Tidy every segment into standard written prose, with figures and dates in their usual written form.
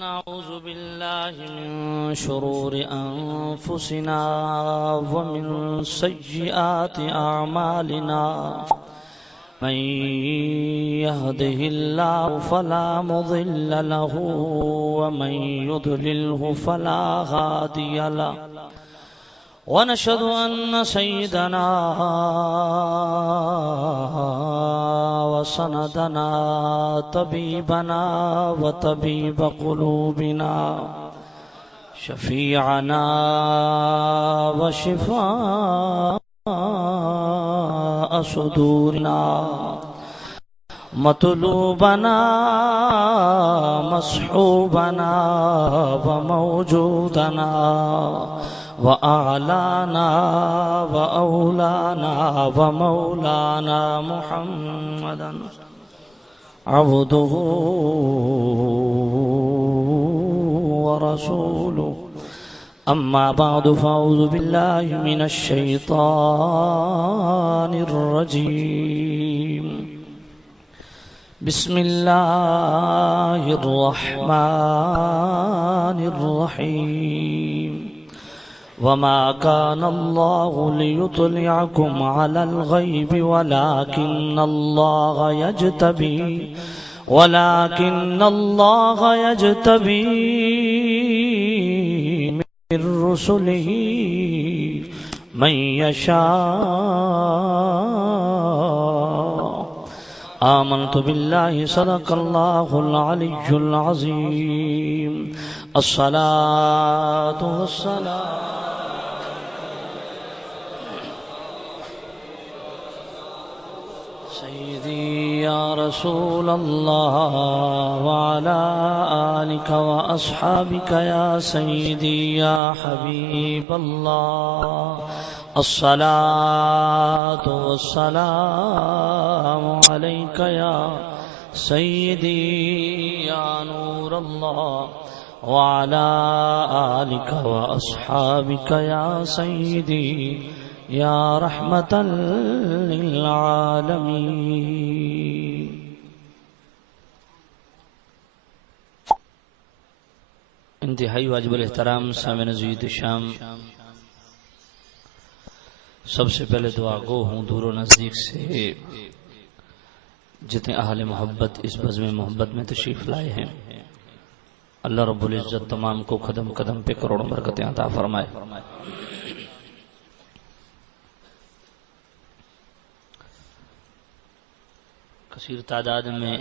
نعوذ بالله من شرور أنفسنا ومن سيئات أعمالنا من يهده الله فلا مضل له ومن يضلله فلا هادي له ونشهد أن سيدنا وسندنا طبيبنا وطبيب قلوبنا شفيعنا وشفاء صدورنا مطلوبنا مصحوبنا وموجودنا وأعلانا وأولانا ومولانا محمدا عبده ورسوله أما بعد فأعوذ بالله من الشيطان الرجيم بسم الله الرحمن الرحيم وما كان الله ليطلعكم على الغيب ولكن الله يجتبي من رسله من يشاء آمنت بالله صدق الله العلي العظيم الصلاة والسلام سيدي يا رسول الله وعلى آلك وأصحابك يا سيدي يا حبيب الله الصلاة والسلام عليك يا سيدي يا نور الله وعلى آلك وأصحابك يا سيدي یا رحمت للعالمین۔ انتہائی واجب الاحترام سامعین عزیز شام، سب سے پہلے دعا گو ہوں دور و نزدیک سے جتنے اہل محبت اس بزم محبت میں تشریف لائے ہیں، اللہ رب العزت تمام کو قدم قدم پہ کروڑوں برکتیں عطا فرمائے۔ کثیر تعداد میں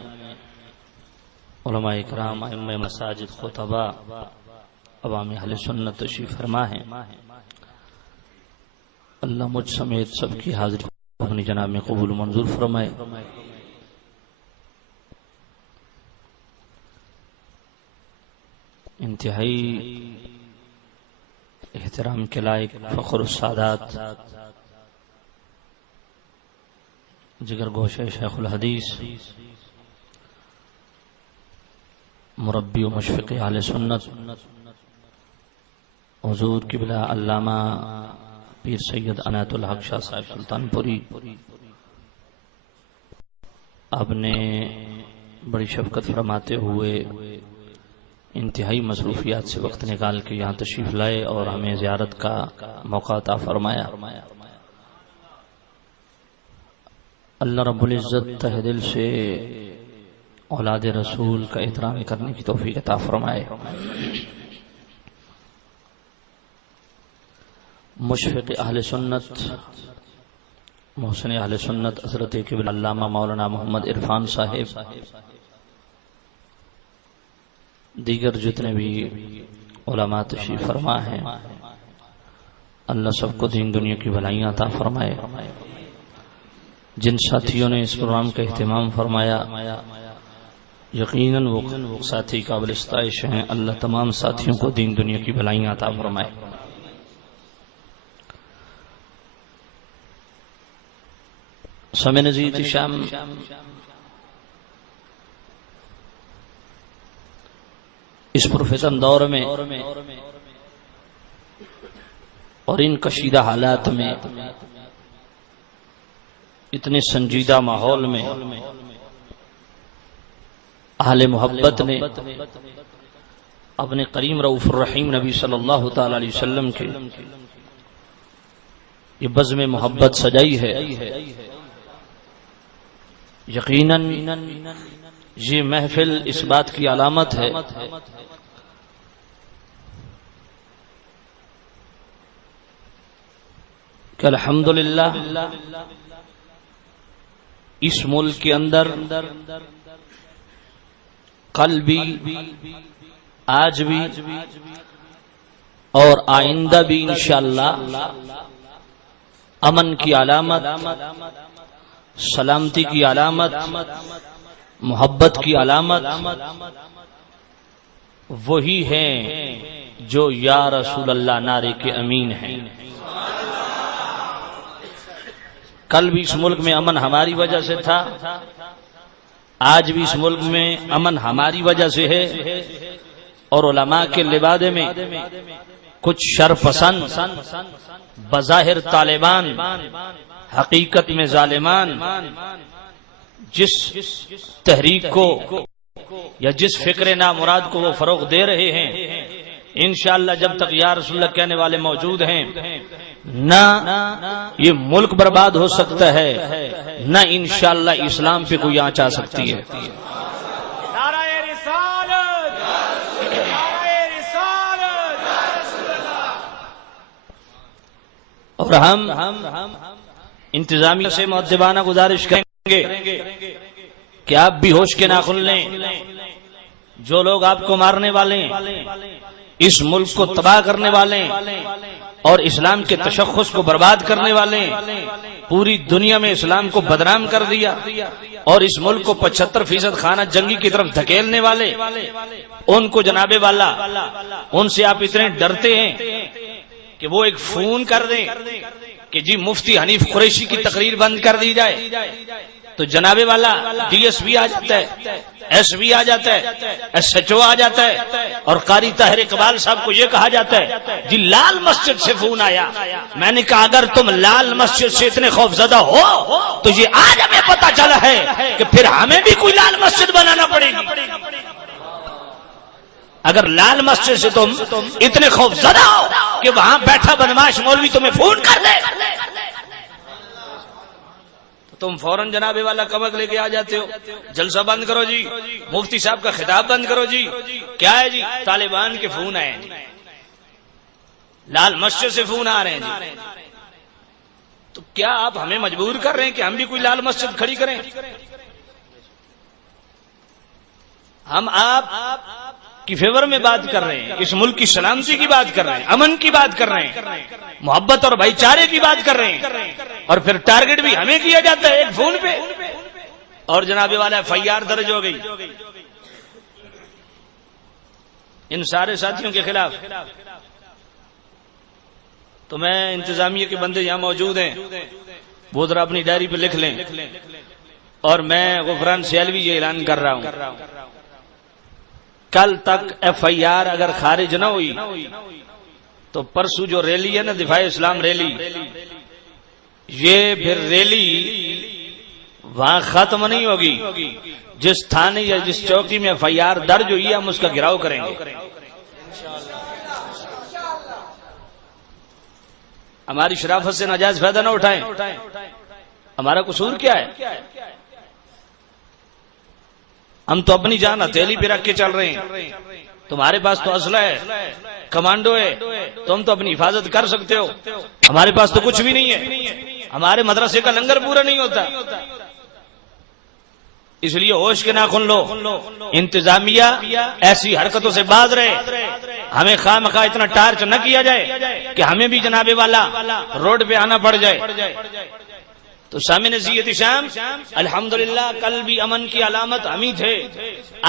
علماء اکرام، ائمہ مساجد، خطباء، عوام اہل سنت تشریف فرما ہیں، اللہ مجھ سمیت سب کی حاضری اپنی جناب میں قبول منظور فرمائے۔ انتہائی احترام کے لائق فخر السادات جگر گوشہ شیخ الحدیث، مربی و مشفق اہل سنت، حضور قبلہ علامہ پیر سید عنایت الحق شاہ صاحب سلطان پوری، آپ نے بڑی شفقت فرماتے ہوئے انتہائی مصروفیات سے وقت نکال کے یہاں تشریف لائے اور ہمیں زیارت کا موقع عطا فرمایا۔ اللہ رب العزت تہ دل سے اولاد رسول کا احترام کرنے کی توفیق عطا فرمائے۔ مشفق اہل سنت، محسن اہل سنت حضرت قبلہ علامہ مولانا محمد عرفان صاحب، دیگر جتنے بھی علماء تشریف فرما ہیں، اللہ سب کو دین دنیا کی بھلائیاں عطا فرمائے۔ جن ساتھیوں نے اس پروگرام کا اہتمام فرمایا، یقیناً وہ ساتھی قابل ستائش ہیں، اللہ تمام ساتھیوں کو دین دنیا کی بھلائیاں عطا فرمائے۔ سامعین عزیز شام، اس پرفتن دور میں اور ان کشیدہ حالات میں اتنے سنجیدہ ماحول میں اہل محبت نے اپنے کریم رؤوف الرحیم نبی صلی اللہ تعالی علیہ وسلم کے یہ بزم محبت سجائی ہے، یقیناً یہ محفل اس بات کی علامت ہے کہ الحمدللہ اس ملک کے اندر کل بھی، آج بھی اور آئندہ بھی انشاءاللہ امن کی علامت، سلامتی کی علامت، محبت کی علامت وہی ہیں جو یا رسول اللہ نعرے کے امین ہیں۔ کل بھی اس ملک میں امن ہماری وجہ سے تھا، آج بھی اس ملک میں امن ہماری وجہ سے ہے، اور علماء کے لبادے میں کچھ شرپسند بظاہر طالبان، حقیقت میں ظالمان جس تحریک کو یا جس فکر نامراد کو وہ فروغ دے رہے ہیں، انشاءاللہ جب تک یا رسول اللہ کہنے والے موجود ہیں نہ یہ ملک برباد ہو سکتا ہے، نہ انشاءاللہ اسلام پہ کوئی آنچ آ سکتی ہے۔ اور ہم انتظامیہ سے مؤدبانہ گزارش کریں گے کہ آپ بھی ہوش کے ناخن لیں، جو لوگ آپ کو مارنے والے ہیں، اس ملک کو تباہ کرنے والے ہیں اور اسلام کے تشخص کو برباد کرنے والے ہیں، پوری دنیا میں اسلام کو بدنام کر دیا اور اس ملک کو 75% خانہ جنگی کی طرف دھکیلنے والے، ان کو جناب والا ان سے آپ اتنے ڈرتے ہیں کہ وہ ایک فون کر دیں کہ جی مفتی حنیف قریشی کی تقریر بند کر دی جائے، تو جناب والا ڈی ایس پی آ جاتا ہے، ایس پی آ جاتا ہے، ایس ایچ او آ جاتا ہے، اور قاری طاہر اقبال صاحب کو یہ کہا جاتا ہے جی لال مسجد سے فون آیا۔ میں نے کہا اگر تم لال مسجد سے اتنے خوف زدہ ہو تو یہ آج ہمیں پتا چلا ہے کہ پھر ہمیں بھی کوئی لال مسجد بنانا پڑے گی۔ اگر لال مسجد سے تم اتنے خوف زدہ ہو کہ وہاں بیٹھا بدماش مولوی تمہیں فون کر دے تو تم فوراً جناب والا کمک لے کے آ جاتے ہو، جلسہ بند کرو جی، مفتی صاحب کا خطاب بند کرو جی، کیا ہے جی طالبان کے فون آئے ہیں، لال مسجد سے فون آ رہے ہیں جی۔ تو کیا آپ ہمیں مجبور کر رہے ہیں کہ ہم بھی کوئی لال مسجد کھڑی کریں؟ ہم آپ کی فیور میں بات کر رہے ہیں، اس ملک کی سلامتی کی بات کر رہے ہیں، امن کی بات کر رہے ہیں، محبت اور بھائی چارے کی بات کر رہے ہیں، اور پھر ٹارگٹ بھی ہمیں کیا جاتا ہے ایک فون پہ، اور جناب والا ایف آئی آر درج ہو گئی ان سارے ساتھیوں کے خلاف۔ تو میں انتظامیہ کے بندے یہاں موجود ہیں، وہ ذرا اپنی ڈائری پہ لکھ لیں، اور میں غفران سیالوی یہ اعلان کر رہا ہوں کل تک ایف آئی آر اگر خارج نہ ہوئی تو پرسوں جو ریلی ہے نا دفاع اسلام ریلی، یہ پھر ریلی وہاں ختم نہیں ہوگی، جس تھانے یا جس چوکی میں ایف آئی آر درج ہوئی ہے ہم اس کا گھراؤ کریں گے۔ ہماری شرافت سے ناجائز فائدہ نہ اٹھائیں، ہمارا قصور کیا ہے؟ ہم تو اپنی جان ہتھیلی پہ رکھ کے چل رہے ہیں، تمہارے پاس تو اسلحہ ہے، کمانڈو ہے، تم تو اپنی حفاظت کر سکتے ہو، ہمارے پاس تو کچھ بھی نہیں ہے، ہمارے مدرسے کا لنگر پورا نہیں ہوتا۔ اس لیے ہوش کے ناخن لو، انتظامیہ ایسی حرکتوں سے باز رہے، ہمیں خواہ مخواہ اتنا ٹارچ نہ کیا جائے کہ ہمیں بھی جناب والا روڈ پہ آنا پڑ جائے۔ تو سامنے زیت شام الحمدللہ کل بھی امن کی علامت ہم ہی تھے،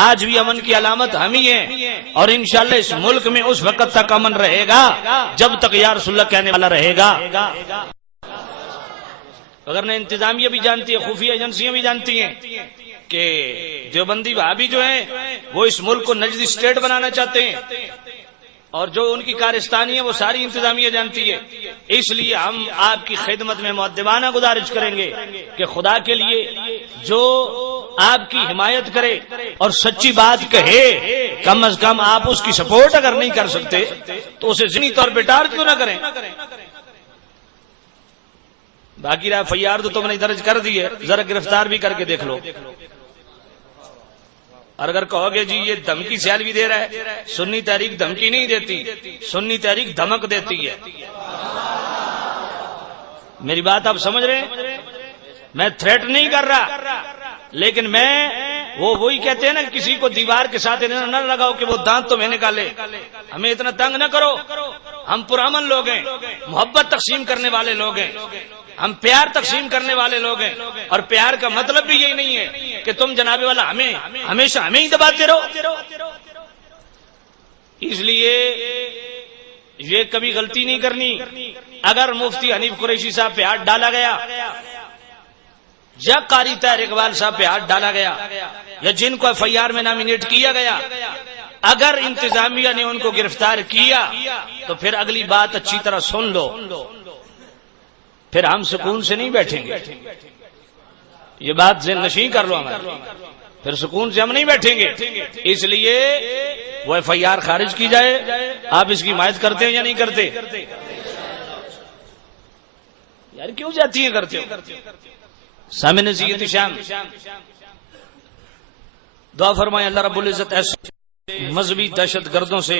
آج بھی امن کی علامت ہم ہی ہیں، اور انشاءاللہ اس ملک میں اس وقت تک امن رہے گا جب تک یا رسول اللہ کہنے والا رہے گا۔ اگر نہ انتظامیہ بھی جانتی ہے، خفیہ ایجنسیاں بھی جانتی ہیں کہ دیوبندی وہابی جو ہیں وہ اس ملک کو نجدی اسٹیٹ بنانا چاہتے ہیں، اور جو ان کی کارستانی ہے وہ ساری انتظامیہ جانتی ہے۔ اس لیے ہم آپ کی خدمت میں مؤدبانہ گزارش کریں گے کہ خدا کے لیے جو آپ کی حمایت کرے اور سچی بات کہے، کم از کم آپ اس کی سپورٹ اگر نہیں کر سکتے تو اسے ذہنی طور پہ ٹارچ کیوں نہ کریں؟ باقی رہا FIR تو تم نے درج کر دی ہے، ذرا گرفتار بھی کر کے دیکھ لو۔ اور اگر کہو گے جی یہ دھمکی سیال بھی دے رہا ہے، سنی تحریک دھمکی نہیں دیتی، سنی تحریک دھمک دیتی ہے۔ میری بات آپ سمجھ رہے ہیں؟ میں تھریٹ نہیں کر رہا، لیکن میں وہی کہتے ہیں نا، کسی کو دیوار کے ساتھ نہ لگاؤ کہ وہ دانت تو میں نکالے، ہمیں اتنا تنگ نہ کرو۔ ہم پرامن لوگ ہیں، محبت تقسیم کرنے والے لوگ ہیں، ہم پیار تقسیم کرنے والے لوگ ہیں، اور پیار کا مطلب بھی یہی نہیں ہے کہ تم جناب والا ہمیشہ ہمیں ہی دباتے رہو۔ اس لیے یہ کبھی غلطی نہیں کرنی۔ اگر مفتی حنیف قریشی صاحب پہ ہاتھ ڈالا گیا یا قاری طاہر اقبال صاحب پہ ہاتھ ڈالا گیا یا جن کو FIR میں نامینیٹ کیا گیا، اگر انتظامیہ نے ان کو گرفتار کیا تو پھر اگلی بات اچھی طرح سن لو، پھر ہم سکون سے نہیں بیٹھیں گے۔ یہ بات ذہن نشین کر لو ہماری، پھر سکون سے ہم نہیں بیٹھیں گے۔ اس لیے وہ FIR خارج کی جائے۔ آپ اس کی حمایت کرتے ہیں یا نہیں کرتے؟ یار کیوں جاتی ہیں کرتے ہو؟ سامع نصیحت شام، دعا فرمائیں اللہ رب العزت ایسے مذہبی دہشت گردوں سے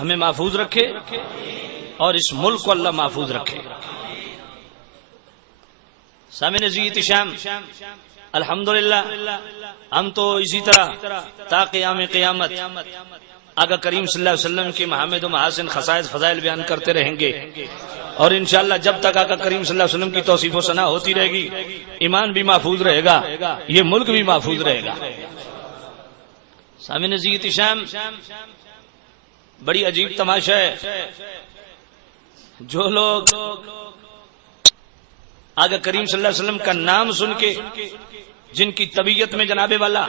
ہمیں محفوظ رکھے اور اس ملک کو اللہ محفوظ رکھے۔ سامع نصیحت شام، الحمدللہ ہم تو اسی طرح تا قیام قیامت آقا کریم صلی اللہ علیہ وسلم کی محامد و محاسن خصائص فضائل بیان کرتے رہیں گے، اور انشاءاللہ جب تک آقا کریم صلی اللہ علیہ وسلم کی توصیف و ثنا ہوتی رہے گی، ایمان بھی محفوظ رہے گا، یہ ملک بھی محفوظ رہے گا۔ سامع نصیحت شام، بڑی عجیب تماشا ہے، جو لوگ آقا کریم صلی اللہ علیہ وسلم کا نام سن کے جن کی طبیعت میں جناب والا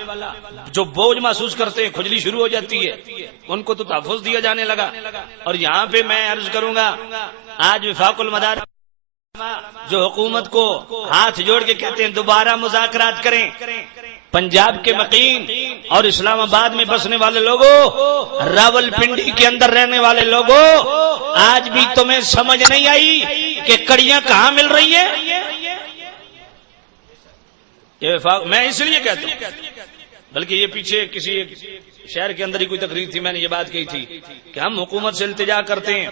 جو بوجھ محسوس کرتے ہیں، کھجلی شروع ہو جاتی ہے، ان کو تو تحفظ دیا جانے لگا۔ اور یہاں پہ میں عرض کروں گا، آج وفاق المدارس جو حکومت کو ہاتھ جوڑ کے کہتے ہیں دوبارہ مذاکرات کریں، پنجاب کے مقیم اور اسلام آباد میں بسنے والے لوگوں، راول پنڈی کے اندر رہنے والے لوگوں، آج بھی تمہیں سمجھ نہیں آئی کہ کڑیاں کہاں مل رہی ہیں؟ میں اس لیے کہتا ہوں، بلکہ یہ پیچھے کسی شہر کے اندر ہی کوئی تقریر تھی، میں نے یہ بات کہی تھی کہ ہم حکومت سے التجا کرتے ہیں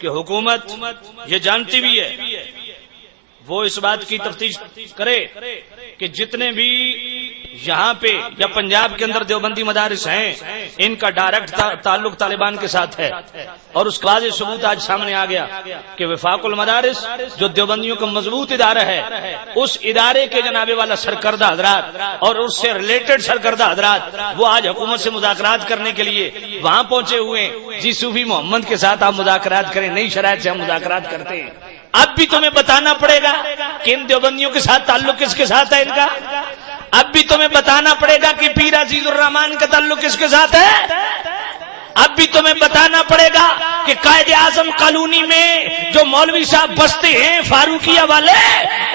کہ حکومت یہ جانتی بھی ہے، وہ اس بات کی تفتیش کرے کہ جتنے بھی یہاں پہ یا پنجاب کے اندر دیوبندی مدارس ہیں، ان کا ڈائریکٹ تعلق طالبان کے ساتھ ہے، اور اس کا واضح ثبوت آج سامنے آ گیا کہ وفاق المدارس جو دیوبندیوں کا مضبوط ادارہ ہے، اس ادارے کے جناب والا سرکردہ حضرات اور اس سے ریلیٹڈ سرکردہ حضرات وہ آج حکومت سے مذاکرات کرنے کے لیے وہاں پہنچے ہوئے ہیں۔ جی صوفی محمد کے ساتھ آپ مذاکرات کریں، نئی شرائط سے ہم مذاکرات کرتے ہیں۔ اب بھی تمہیں بتانا پڑے گا کہ ان دیوبندیوں کے ساتھ تعلق کس کے ساتھ ہے ان کا، اب بھی تمہیں بتانا پڑے گا کہ پیر عزیز الرحمان کا تعلق کس کے ساتھ ہے، اب بھی تمہیں بتانا پڑے گا کہ قائد اعظم کالونی میں جو مولوی صاحب بستے ہیں فاروقیہ والے،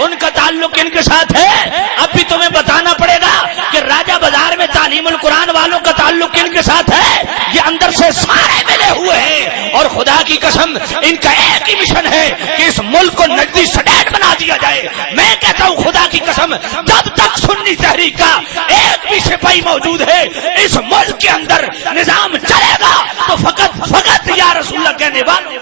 ان کا تعلق ان کے ساتھ ہے، اب بھی تمہیں بتانا پڑے گا کہ راجہ بازار میں تعلیم القرآن والوں کا تعلق ان کے ساتھ ہے۔ یہ اندر سے سارے ملے ہوئے ہیں، اور خدا کی قسم ان کا ایک ہی مشن ہے کہ اس ملک کو نجدی سٹیٹ بنا دیا جائے۔ میں کہتا ہوں خدا کی قسم، جب تک سنی تحریک کا ایک بھی سپاہی موجود ہے اس ملک کے اندر نظام چلے گا، تو فقط یا رسول اللہ کہنے والے۔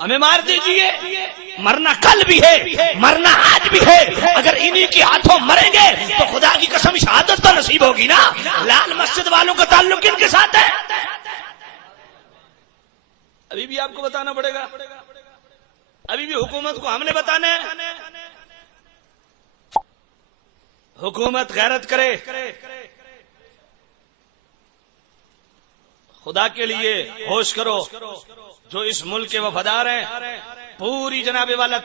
ہمیں مار دیجئے، مرنا کل بھی ہے، مرنا آج بھی ہے، اگر انہی کے ہاتھوں مریں گے تو خدا کی قسم شہادت تو نصیب ہوگی نا۔ لال مسجد والوں کا تعلق ان کے ساتھ ہے، ابھی بھی آپ کو بتانا پڑے گا، ابھی بھی حکومت کو ہم نے بتانا ہے۔ حکومت غیرت کرے، خدا کے لیے ہوش کرو۔ جو اس ملک کے وفادار ہیں، پوری جناب والا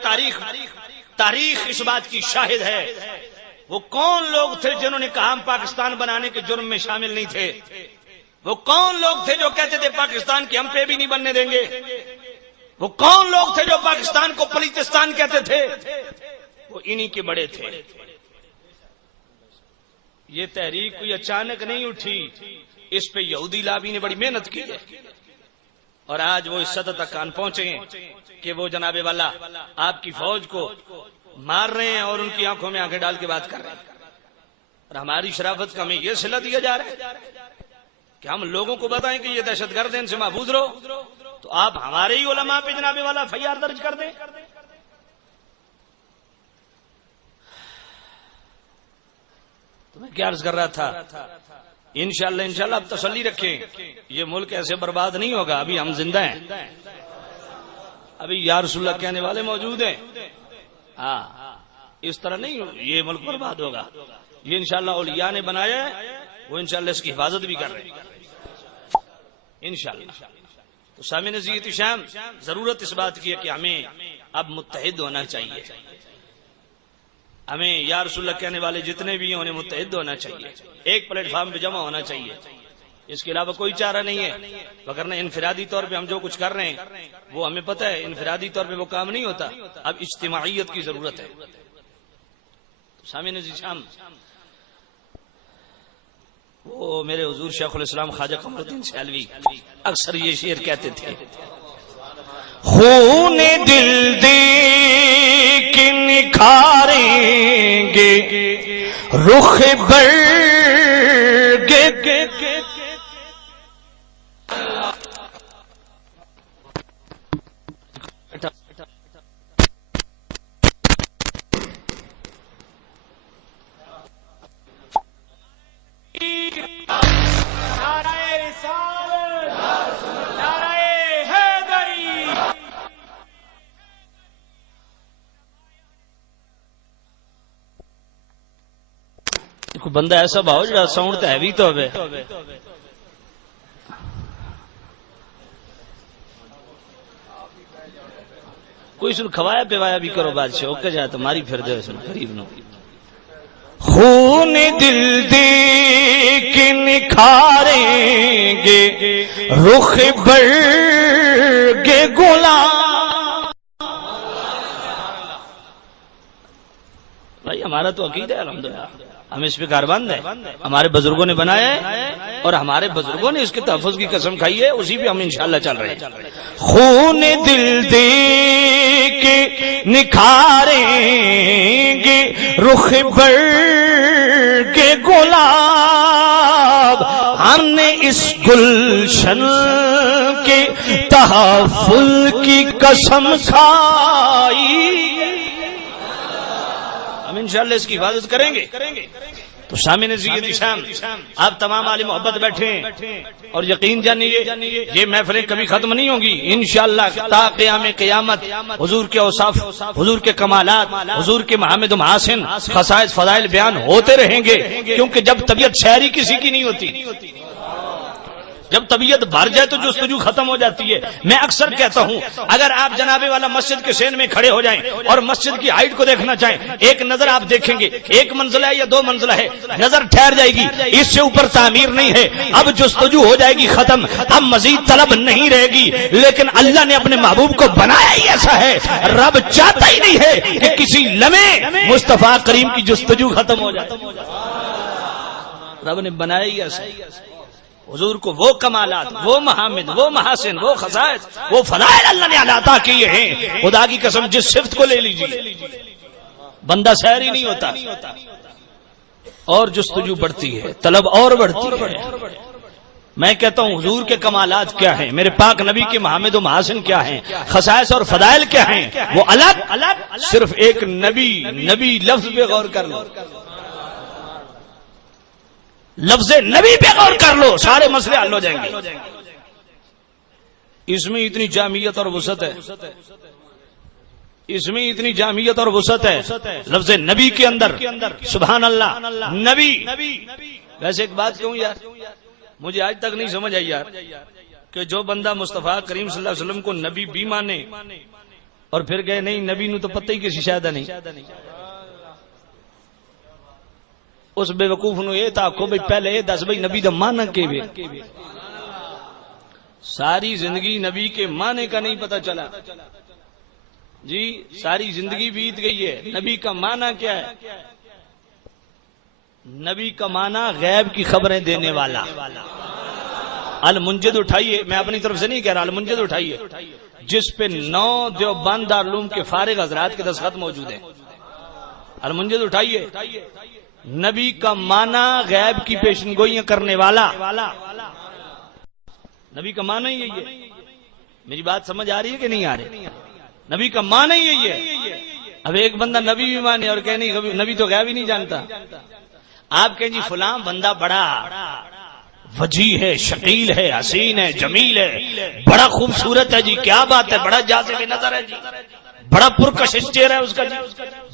تاریخ اس بات کی شاہد ہے وہ کون لوگ تھے جنہوں نے کہا ہم پاکستان بنانے کے جرم میں شامل نہیں تھے؟ وہ کون لوگ تھے جو کہتے تھے پاکستان کی ہم پہ بھی نہیں بننے دیں گے؟ وہ کون لوگ تھے جو پاکستان کو پلیتستان کہتے تھے؟ وہ انہی کے بڑے تھے۔ یہ تحریک کوئی اچانک نہیں اٹھی، اس پہ یہودی لابی نے بڑی محنت کی ہے، اور آج وہ اس سطح تک کان پہنچے ہیں کہ وہ جناب والا آپ کی فوج کو مار رہے ہیں اور ان کی آنکھوں میں آنکھیں ڈال کے بات کر رہے ہیں، اور ہماری شرافت کا ہمیں یہ صلہ دیا جا رہا ہے کہ ہم لوگوں کو بتائیں کہ یہ دہشت گرد ہیں، ان سے محفوظ رہو، تو آپ ہمارے ہی علماء پہ جناب والا FIR درج کر دیں۔ تو میں کیا عرض کر رہا تھا، انشاءاللہ اب تسلی رکھیں، یہ ملک ایسے برباد نہیں ہوگا، ابھی ہم زندہ ہیں، ابھی یا رسول اللہ کہنے والے موجود ہیں۔ ہاں، اس طرح نہیں یہ ملک برباد ہوگا، یہ انشاءاللہ اولیاء نے بنایا ہے، وہ انشاءاللہ اس کی حفاظت بھی کر رہے ہیں انشاءاللہ۔ تو سامعین عزیز احتشام، ضرورت اس بات کی ہے کہ ہمیں اب متحد ہونا چاہیے، ہمیں یا رسول اللہ کہنے والے جتنے بھی ہیں انہیں متحد ہونا چاہیے، ایک پلیٹ فارم پہ جمع ہونا چاہیے، اس کے علاوہ کوئی چارہ نہیں ہے، وگرنہ انفرادی طور پہ ہم جو کچھ کر رہے ہیں وہ ہمیں پتہ ہے انفرادی طور پہ وہ کام نہیں ہوتا، اب اجتماعیت کی ضرورت ہے۔ سامعین عزیز، وہ میرے حضور شیخ الاسلام خواجہ قمر الدین سیالوی اکثر یہ شعر کہتے تھے، خون دل دے کے نکھاریں گے رخ برگ بندہ ایسا بھاؤ جڑا ساؤنڈ تو ہے بھی تو ہے، کوئی سن کھوایا پیوایا بھی کرو بادشاہ اوکے جائے تمہاری پھر دے سن قریب نو۔ خون دل دے کے نکھاریں گے رخ برگ غلام۔ بھائی ہمارا تو عقیدہ ہے الحمدللہ، ہم اس پہ کاربند ہیں، ہمارے بزرگوں نے بنایا ہے اور ہمارے بزرگوں نے اس کے تحفظ کی قسم کھائی ہے، اسی پہ ہم انشاءاللہ چل رہے ہیں۔ خون دل دے کے نکھاریں گے رخ برگ گلاب، ہم نے اس گلشن کے تحفظ کی قسم کھائی، ہم انشاءاللہ اس کی حفاظت کریں گے۔ تو سامعین عزیز احتشام، آپ تمام عالم محبت بیٹھے ہیں اور یقین جانیے یہ محفلیں کبھی ختم نہیں ہوں گی انشاءاللہ، تا قیام قیامت حضور کے اوصاف، حضور کے کمالات، حضور کے محامد و محاسن، خصائص فضائل بیان ہوتے رہیں گے، کیونکہ جب طبیعت شہری کسی کی نہیں ہوتی، جب طبیعت بھر جائے تو جستجو ختم ہو جاتی ہے۔ میں اکثر کہتا ہوں اگر آپ جناب والا مسجد کے سین میں کھڑے ہو جائیں اور مسجد کی ہائٹ کو دیکھنا چاہیں، ایک نظر آپ دیکھیں گے ایک منزلہ ہے یا دو منزلہ ہے، نظر ٹھہر جائے گی اس سے اوپر تعمیر نہیں ہے، اب جستجو ہو جائے گی ختم، اب مزید طلب نہیں رہے گی، لیکن اللہ نے اپنے محبوب کو بنایا ہی ایسا ہے، رب چاہتا ہی نہیں ہے کہ کسی لمحے مصطفیٰ کریم کی جستجو ختم ہو جائے، رب نے بنایا ہی ایسا ہے۔ حضور کو وہ کمالات، وہ محامد، وہ محاسن، وہ خصائص، وہ فضائل اللہ نے عطا کیے ہیں، خدا کی قسم جس صفت کو لے لیجیے بندہ سیر ہی نہیں ہوتا، اور جستجو بڑھتی ہے، طلب اور بڑھتی ہے۔ میں کہتا ہوں حضور کے کمالات کیا ہیں، میرے پاک نبی کے محامد و محاسن کیا ہیں، خصائص اور فضائل کیا ہیں، وہ الگ، صرف ایک نبی لفظ پہ غور کر لو، لفظ نبی پہ غور کر لو، سارے مسئلے حل ہو جائیں گے۔ اس میں اتنی جامعیت اور وسعت ہے، اس میں اتنی جامعیت اور وسعت ہے لفظ نبی کے اندر، سبحان اللہ۔ نبی، ویسے ایک بات کہوں یار، مجھے آج تک نہیں سمجھ آئی یار کہ جو بندہ مصطفیٰ کریم صلی اللہ علیہ وسلم کو نبی بھی مانے اور پھر گئے نہیں نبی نو تو پتہ ہی کسی شاید نہیں، اس بے وقوف نو یہ تاکو بھئی پہلے یہ دس بھئی نبی دا معنی کے وے. ساری زندگی نبی کے معنی کا نہیں پتا چلا جی. ساری زندگی بیت گئی ہے، نبی کا معنی کیا ہے؟ نبی کا معنی غیب کی خبریں دینے والا. المنجد اٹھائیے، میں اپنی طرف سے نہیں کہہ رہا، المنجد اٹھائیے جس پہ 9 دیوبند دارالعلوم کے فارغ حضرات کے دستخط موجود ہیں. المنجد اٹھائیے. نبی کا معنی غیب کی پیشن گوئیاں کرنے والا. نبی کا معنی یہی ہے. میری بات سمجھ آ رہی ہے کہ نہیں آ رہی؟ نبی کا معنی یہی ہے. اب ایک بندہ نبی بھی مانے اور کہ نہیں نبی تو غیب ہی نہیں جانتا. آپ کہیں جی فلاں بندہ بڑا وجیح ہے، شکیل ہے، حسین ہے، جمیل ہے، بڑا خوبصورت ہے جی، کیا بات ہے، بڑا جاذب نظر ہے جی، بڑا پرکشش چہرہ ہے اس کا جی،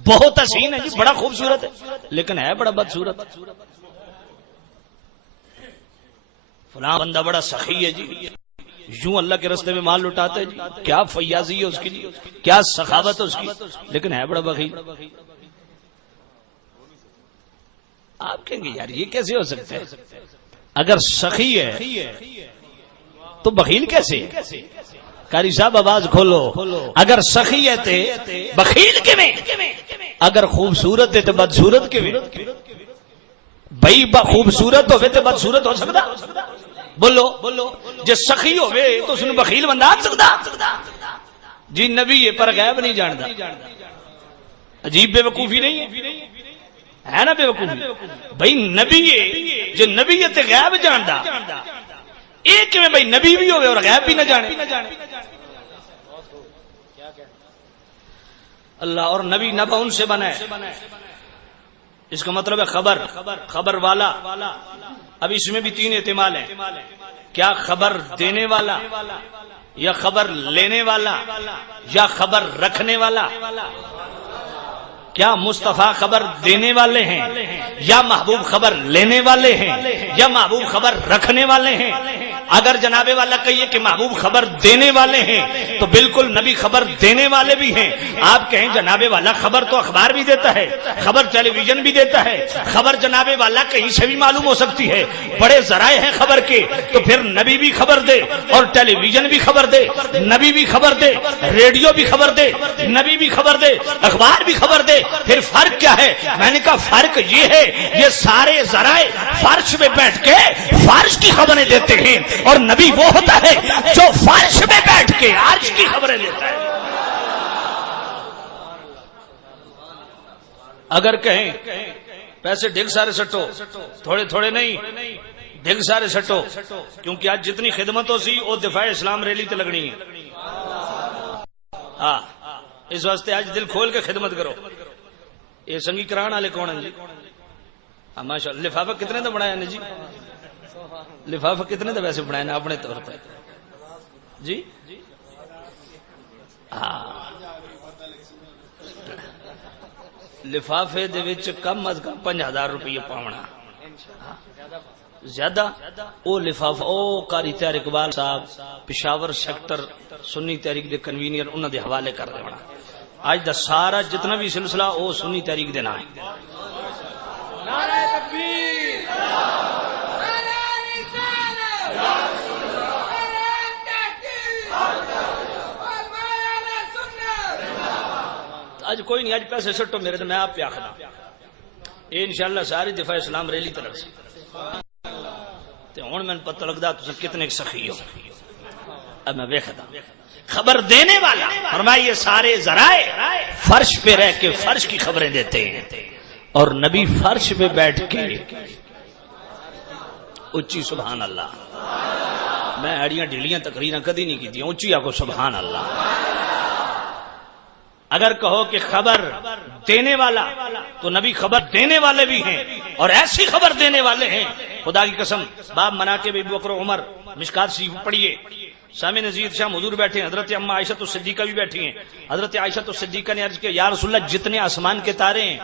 بہت حسین ہے جی، بڑا خوبصورت ہے، لیکن ہے بڑا بدصورت. فلاں بندہ بڑا سخی ہے جی، یوں اللہ کے راستے میں مال لٹاتا ہے جی، کیا فیاضی ہے اس کی جی، کیا سخاوت ہے اس کی، لیکن ہے بڑا بخیل. آپ کہیں گے یار یہ کیسے ہو سکتا ہے؟ اگر سخی ہے تو بخیل کیسے؟ قاری صاحب آواز کھولو. اگر سخی ہے تے بخیل کیویں؟ اگر خوبصورت ہے تے بدصورت کیویں؟ بھائی خوبصورت ہوے تے بدصورت ہو سکدا؟ بولو جے سخی ہوے تو اس نوں بخیل بندہ آ سکدا جی؟ نبی ہے پر غیب نہیں جاندا. عجیب بے وقوفی نہیں ہے نا؟ بے وقوفی. بھائی نبی ہے جو نبیت غیب جاندا، ایک کیویں بھائی نبی بھی ہوے اور غیب بھی نہ جانے؟ اللہ اور نبی نبا ان سے بنا ہے، اس کا مطلب ہے خبر والا. اب اس میں بھی 3 احتمال ہیں. کیا خبر دینے والا، یا خبر لینے والا، یا خبر رکھنے والا؟ کیا مصطفیٰ خبر دینے والے ہیں، یا محبوب خبر لینے والے ہیں، یا محبوب خبر رکھنے والے ہیں؟ اگر جناب والا کہیے کہ محبوب خبر دینے والے ہیں تو بالکل نبی خبر دینے والے بھی ہیں. آپ کہیں جناب والا خبر تو اخبار بھی دیتا ہے، خبر ٹیلی ویژن بھی دیتا ہے، خبر جناب والا کہیں سے بھی معلوم ہو سکتی ہے، بڑے ذرائع ہیں خبر کے، تو پھر نبی بھی خبر دے اور ٹیلی ویژن بھی خبر دے، نبی بھی خبر دے، ریڈیو بھی خبر دے، نبی بھی خبر دے، اخبار بھی خبر دے. پھر فرق کیا ہے؟ میں نے کہا فرق یہ ہے یہ سارے ذرائع فرش میں بیٹھ کے فرش کی خبریں دیتے ہیں، اور نبی وہ ہوتا ہے جو فرش میں بیٹھ کے عرش کی خبریں دیتا ہے. اگر کہیں پیسے ڈھگ سارے سٹو، تھوڑے تھوڑے نہیں ڈھگ سارے سٹو، کیونکہ آج جتنی خدمت ہو سی وہ دفاع اسلام ریلی تے لگنی ہے. ہاں اس واسطے آج دل کھول کے خدمت کرو. یہ سنگی کران والے کون ہیں جی؟ ماشاء اللہ. لفافہ کتنے دا بنایا نے جی؟ لفافہ کتنے دا ویسے بنایا نا اپنے طور پہ جی؟ لفافے دے وچ کم از کم 5000 روپیہ پاونا زیادہ. او لفافہ او قاری طاہر اقبال صاحب پشاور سیکٹر سنی تحریک دے کنوینئر انہاں دے حوالے کر دینا. آج دا سارا جتنا بھی سلسلہ او سنی تحریک دے نام ہے. نعرہ تکبیر، آج کوئی نہیں، آج پیسے سٹو میرے تو میں آپ پہ آخنا یہ انشاءاللہ ساری دفاع اسلام ریلی طرف سے. ہوں میں پتہ لگتا تو کتنے سخی ہو. اب میں ویکھدا خبر دینے والا فرمائیے سارے ذرائع فرش پہ رہ کے فرش کی خبریں دیتے ہیں، اور نبی فرش پہ بیٹھ کے اچھی سبحان اللہ. میں اڑیاں ڈھیلیاں تقریراں کدی نہیں کی، اچھی آکو سبحان اللہ. اگر کہو کہ خبر دینے والا تو نبی خبر دینے والے بھی ہیں، اور ایسی خبر دینے والے ہیں خدا کی قسم. باب مناقب ابو بکر عمر مشکات شریف پڑھیے. سامع نذیر شاہ حضور بیٹھے ہیں، حضرت اما عائشہ الصدیقہ بھی بیٹھی ہیں. حضرت عائشہ الصدیقہ نے عرض کیا یا رسول اللہ جتنے آسمان کے تارے ہیں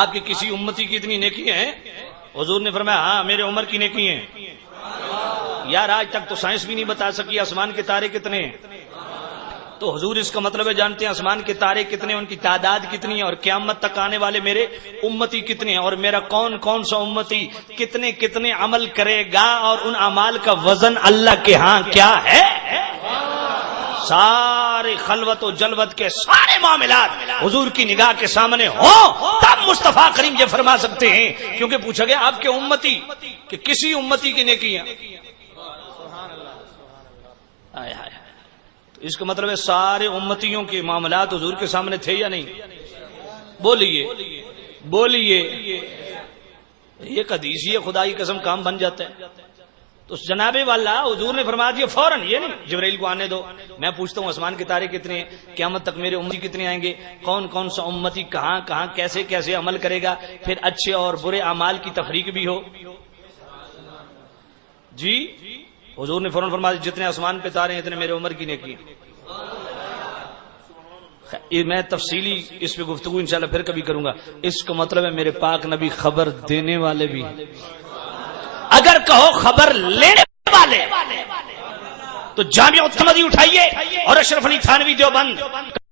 آپ کی کسی امتی کی اتنی نیکی ہیں؟ حضور نے فرمایا ہاں میرے عمر کی نیکی ہیں. یار آج تک تو سائنس بھی نہیں بتا سکی آسمان کے تارے کتنے ہیں. تو حضور اس کا مطلب ہے جانتے ہیں آسمان کے تارے کتنے، ان کی تعداد کتنی ہے، اور قیامت تک آنے والے میرے امتی کتنے ہیں، اور میرا کون کون سا امتی کتنے کتنے عمل کرے گا، اور ان اعمال کا وزن اللہ کے ہاں کیا ہے۔ سارے خلوت و جلوت کے سارے معاملات حضور کی نگاہ کے سامنے ہوں تب مصطفیٰ کریم یہ فرما سکتے ہیں، کیونکہ پوچھا گیا آپ کے امتی کہ کسی امتی کی نیکیاں، تو اس کا مطلب ہے سارے امتیوں کے معاملات حضور کے سامنے تھے یا نہیں؟ بولیے بولیے، یہ حدیث یہ خدائی قسم کام بن جاتا ہے۔ تو جناب والا حضور نے فرما دیا فوراً، یہ نہیں جبرائیل کو آنے دو، میں پوچھتا ہوں آسمان کے تارے کتنے ہیں، قیامت تک میرے امتی کتنے آئیں گے، کون کون سا امتی کہاں کہاں کیسے کیسے عمل کرے گا، پھر اچھے اور برے اعمال کی تفریق بھی ہو۔ جی حضور نے فوراً فرما دیا جتنے آسمان پہ تارے ہیں اتنے میرے عمر کی نیکی۔ میں تفصیلی اس پہ گفتگو انشاءاللہ پھر کبھی کروں گا۔ اس کا مطلب ہے میرے پاک نبی خبر دینے والے بھی، اگر کہو خبر لینے والے، تو جامع الترمذی اٹھائیے اور اشرف علی تھانوی دیوبند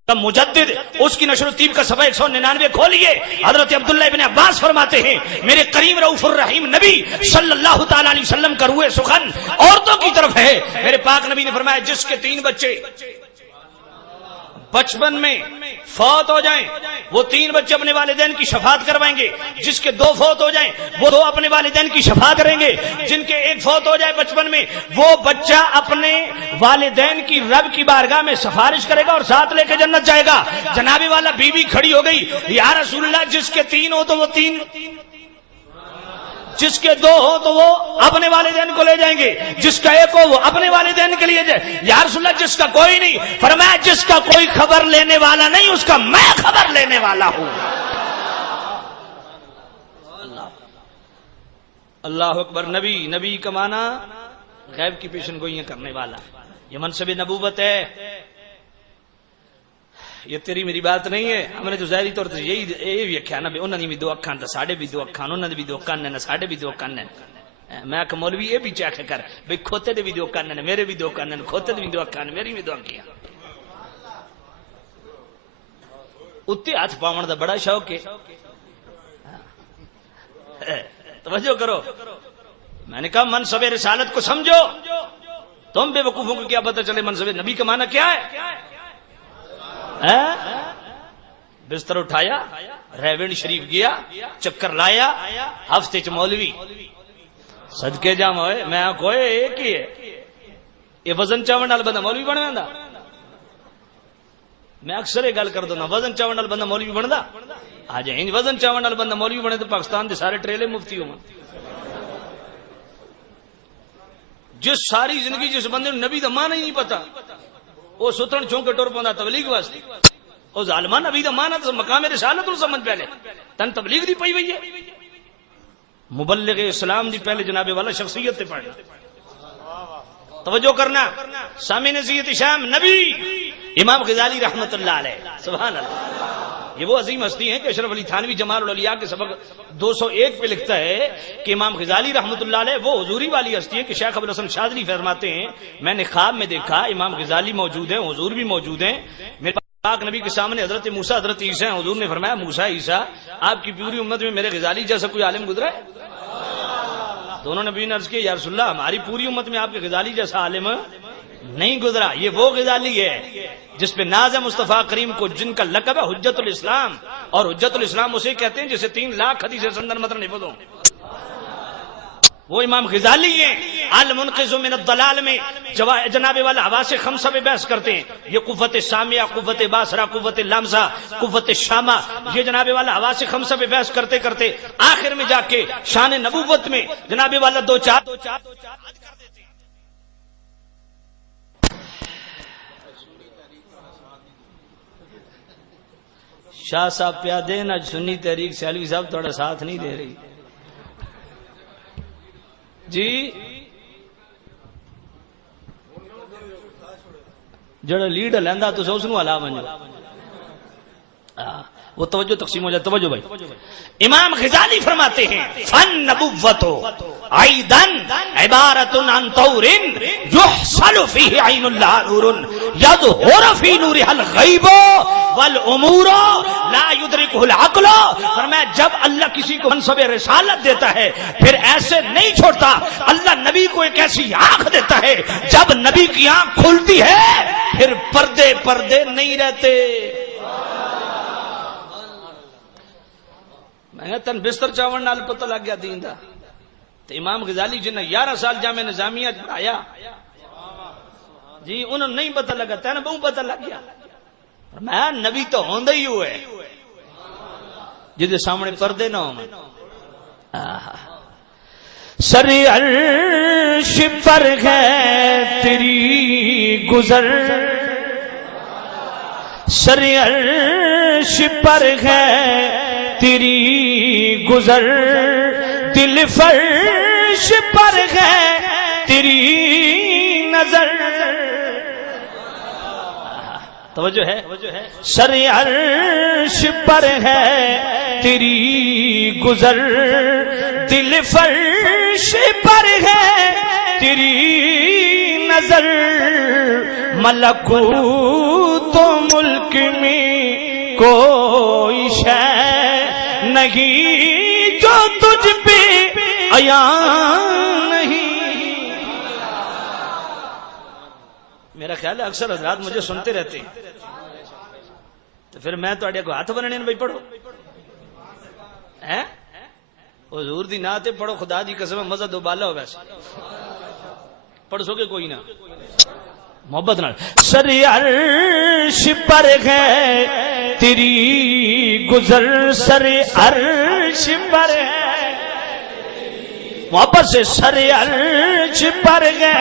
کا مجدد اس کی نشر الطیب کا صفحہ 199 کھولیے، حضرت عبداللہ ابن عباس فرماتے ہیں میرے کریم رؤوف الرحیم نبی صلی اللہ تعالی علیہ وسلم کا روئے سخن عورتوں کی طرف ہے۔ میرے پاک نبی نے فرمایا جس کے 3 بچے بچپن میں فوت ہو جائیں وہ 3 بچے اپنے والدین کی شفاعت کروائیں گے، جس کے 2 فوت ہو جائیں وہ 2 اپنے والدین کی شفاعت کریں گے، جن کے 1 فوت ہو جائے بچپن میں وہ بچہ اپنے والدین کی رب کی بارگاہ میں سفارش کرے گا اور ساتھ لے کے جنت جائے گا۔ جناب والا بیوی کھڑی ہو گئی، یا رسول اللہ جس کے 3 ہو تو وہ 3، جس کے 2 ہو تو وہ اپنے والدین کو لے جائیں گے، جس کا 1 ہو وہ اپنے والدین کے لیے جائے۔ یا رسول اللہ جس کا کوئی نہیں، فرمایا جس کا کوئی خبر لینے والا نہیں اس کا میں خبر لینے والا ہوں۔ اللہ اکبر۔ نبی کا معنی غیب کی پیشن گوئیاں کرنے والا، یہ منصب نبوت ہے۔ یہ تیری میری بات نہیں ہے، ہم نے تو ظاہری طور سے یہی ویکھیا نا، انہوں نے بھی 2 اکھاں ساڈے بھی 2 اکھاں، انہوں نے بھی 2 کان نے ساڈے بھی 2 کان نے۔ میں کہ مولوی یہ بھی چیک کر بھئی کھوتے دے بھی 2 کان نے، میرے بھی 2 کان نے، کھوتے دے بھی 2 اکھاں، میری بھی 2 اکھیاں۔ اتے ہاتھ پاون دا بڑا شوق ہے، توجہ کرو۔ میں نے کہا منصب رسالت کو سمجھو، تم بے وقوفوں کو کیا پتہ چلے منصب نبی کا معنی کیا ہے۔ بستر اٹھایا، ریونڈ شریف گیا، چکر لایا، ہفتے چ مولوی صدقے جام ہوئے۔ میں کوئی ایک ہی ہے، یہ وزن چاون نال بندہ مولوی بن جاندا۔ میں اکثر یہ گل کر دوں وزن چاون نال بندہ مولوی بندا، آ جائیں وزن چاون نال بندہ مولوی بنے تو پاکستان دے سارے ٹریلے مفتی ہون۔ جس ساری زندگی جس بندے نوں نبی دا معنی ہی نہیں پتا، وہ ستن چون کے ٹر پوندا تبلیغ واسطے، او ظالمان نبی دا معنی تے مقام رسالت نوں سمجھ پہلے تن تبلیغ دی پئی وئی ہے۔ مبلغ اسلام دی پہلے جناب والا شخصیت تے پڑھنا، توجہ کرنا۔ سامع نصیحت شام نبی امام غزالی رحمت اللہ علیہ، سبحان اللہ، یہ وہ عظیم ہستی ہیں کہ اشرف علی تھانوی جمال الاولیاء کے سبق 201 پہ لکھتا ہے کہ امام غزالی رحمت اللہ علیہ وہ حضوری والی ہستی ہے کہ شیخ ابوالحسن شاذلی فرماتے ہیں میں نے خواب میں دیکھا امام غزالی موجود ہیں، حضور بھی موجود ہیں، میرے پاک نبی کے سامنے حضرت موسیٰ حضرت عیسیٰ ہیں۔ حضور نے فرمایا موسیٰ عیسیٰ آپ کی پوری امت میں میرے غزالی جیسا کوئی عالم گزرا ہے؟ دونوں نبی نے عرض کیا یا رسول اللہ ہماری پوری امت میں آپ کے غزالی جیسا عالم نہیں گزرا۔ یہ وہ غزالی ہے جس پہ ناز ہے مصطفیٰ کریم کو، جن کا لقب ہے حجت الاسلام، اور حجت الاسلام اسے کہتے ہیں جسے 3 لاکھ حدیث سندن متن حفظ ہوں۔ وہ امام غزالی ہیں۔ المنقذ من الضلال میں جناب والا حواس 5 پہ بحث کرتے ہیں، یہ قوت سامعہ، قوت باصرہ، قوت لمسہ، قوت شامہ، یہ جناب والا حواس 5 پہ بحث کرتے کرتے آخر میں جا کے شان نبوت میں جناب والا 2-4 شاہ صاحب پیادے نہ سنی تحریک سیالوی صاحب تھوڑا ساتھ نہیں دے رہی جی۔ جڑا لیڈ لینا تو اس نو ہلا بنو، وہ توجہ تقسیم ہو جائے. توجہ بھائی. امام غزالی فرماتے ہیں فن نبوت عیدن عبارت عن طور یحصل فیہ عین اللہ نور یظہر فی نورہ الغیب والامور لا یدرکہ العقل. فرمایا جب اللہ کسی کو منصب رسالت دیتا ہے پھر ایسے نہیں چھوڑتا. اللہ نبی کو ایک ایسی آنکھ دیتا ہے جب نبی کی آنکھ کھلتی ہے پھر پردے پردے نہیں رہتے. میں تن بستر چاون نال پتہ لگ گیا دین دا. تو امام غزالی جنہیں 11 سال جامعہ نظامیہ پڑھایا جی انہوں نہیں پتہ لگا تین بہو پتہ لگ گیا. میں نبی تو ہوندہ ہی ہوئے جدے سامنے پردے نہ ہوں. سر عرش پر ہے تیری گزر سر عرش پر ہے تیری گزر دل فرش پر ہے تیری نظر. توجہ ہے. سر عرش پر ہے تیری گزر دل فرش پر ہے تیری نظر. ملکوت ملک میں کوئی شے نہیں جو تجھ پہ عیاں نہیں. میرا خیال ہے اکثر حضرات مجھے سنتے رہتے ہیں تو پھر میں تو کو ہاتھ بننے بھائی پڑھو حضور دی نعت پڑھو خدا دی قسم مزہ دو بالا ہو. ویسے پڑھ سو گے کوئی نہ محبت نہ. سر عرش پر ہے تیری گزر سر عرش پر ہے محبت سے سر عرش پر ہے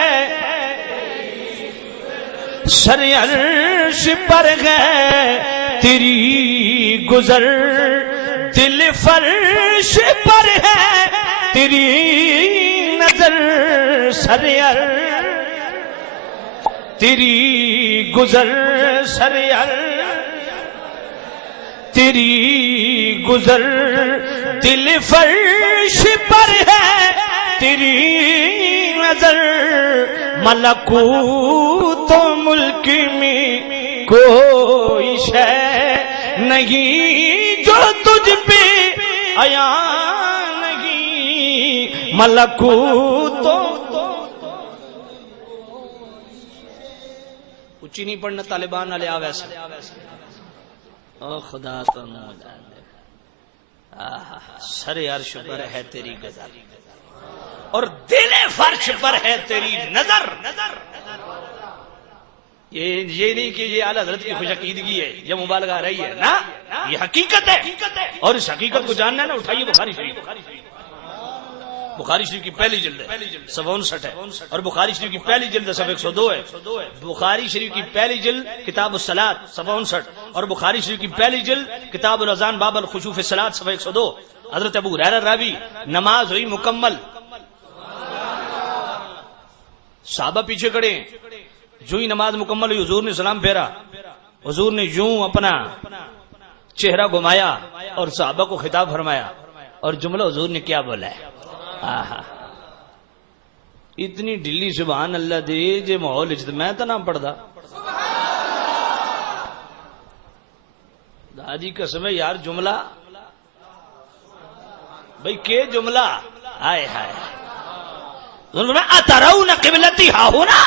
سر عرش پر ہے تیری گزر دل فرش پر ہے تیری نظر. سر عرش تیری گزر سر تیری گزر دل فرش پر ہے تیری نظر. ملکوت ملک میں کوئی شے نہیں جو تجھ پہ عیاں نہیں. ملکوت اچھی نہیں پڑھنا طالبان والے آ ویسے او خدا تو سر عرش پر ہے تیری گزر اور دل فرش پر ہے تیری نظر. یہ نہیں کہ یہ اعلیٰ حضرت کی خوش عقیدگی ہے یہ مبالغہ آ رہی ہے نا یہ حقیقت ہے. اور اس حقیقت کو جاننا ہے نا اٹھائیے بخاری شریف. بخاری شریف کی پہلی جلد ہے 59 ہے اور بخاری شریف کی پہلی جلد صفحہ 102 ہے. بخاری شریف کی پہلی جلد کتاب الصلاۃ 59 اور بخاری شریف کی پہلی جلد کتاب الاذان باب الخشوع فی الصلاۃ صفحہ 102. حضرت ابو ہریرہ راوی نماز ہوئی مکمل صحابہ پیچھے کھڑے جو ہی نماز مکمل ہوئی حضور نے سلام پھیرا حضور نے یوں اپنا چہرہ گھمایا اور صحابہ کو خطاب فرمایا اور جملہ حضور نے کیا بولا ہے. اتنی ڈلی سبحان اللہ دے جے ماحول میں تو نہ پڑھتا دادی قسم ہے یار جملہ بھائی کہ جملہ آئے ہائے اترون قبلتی ہا ہونا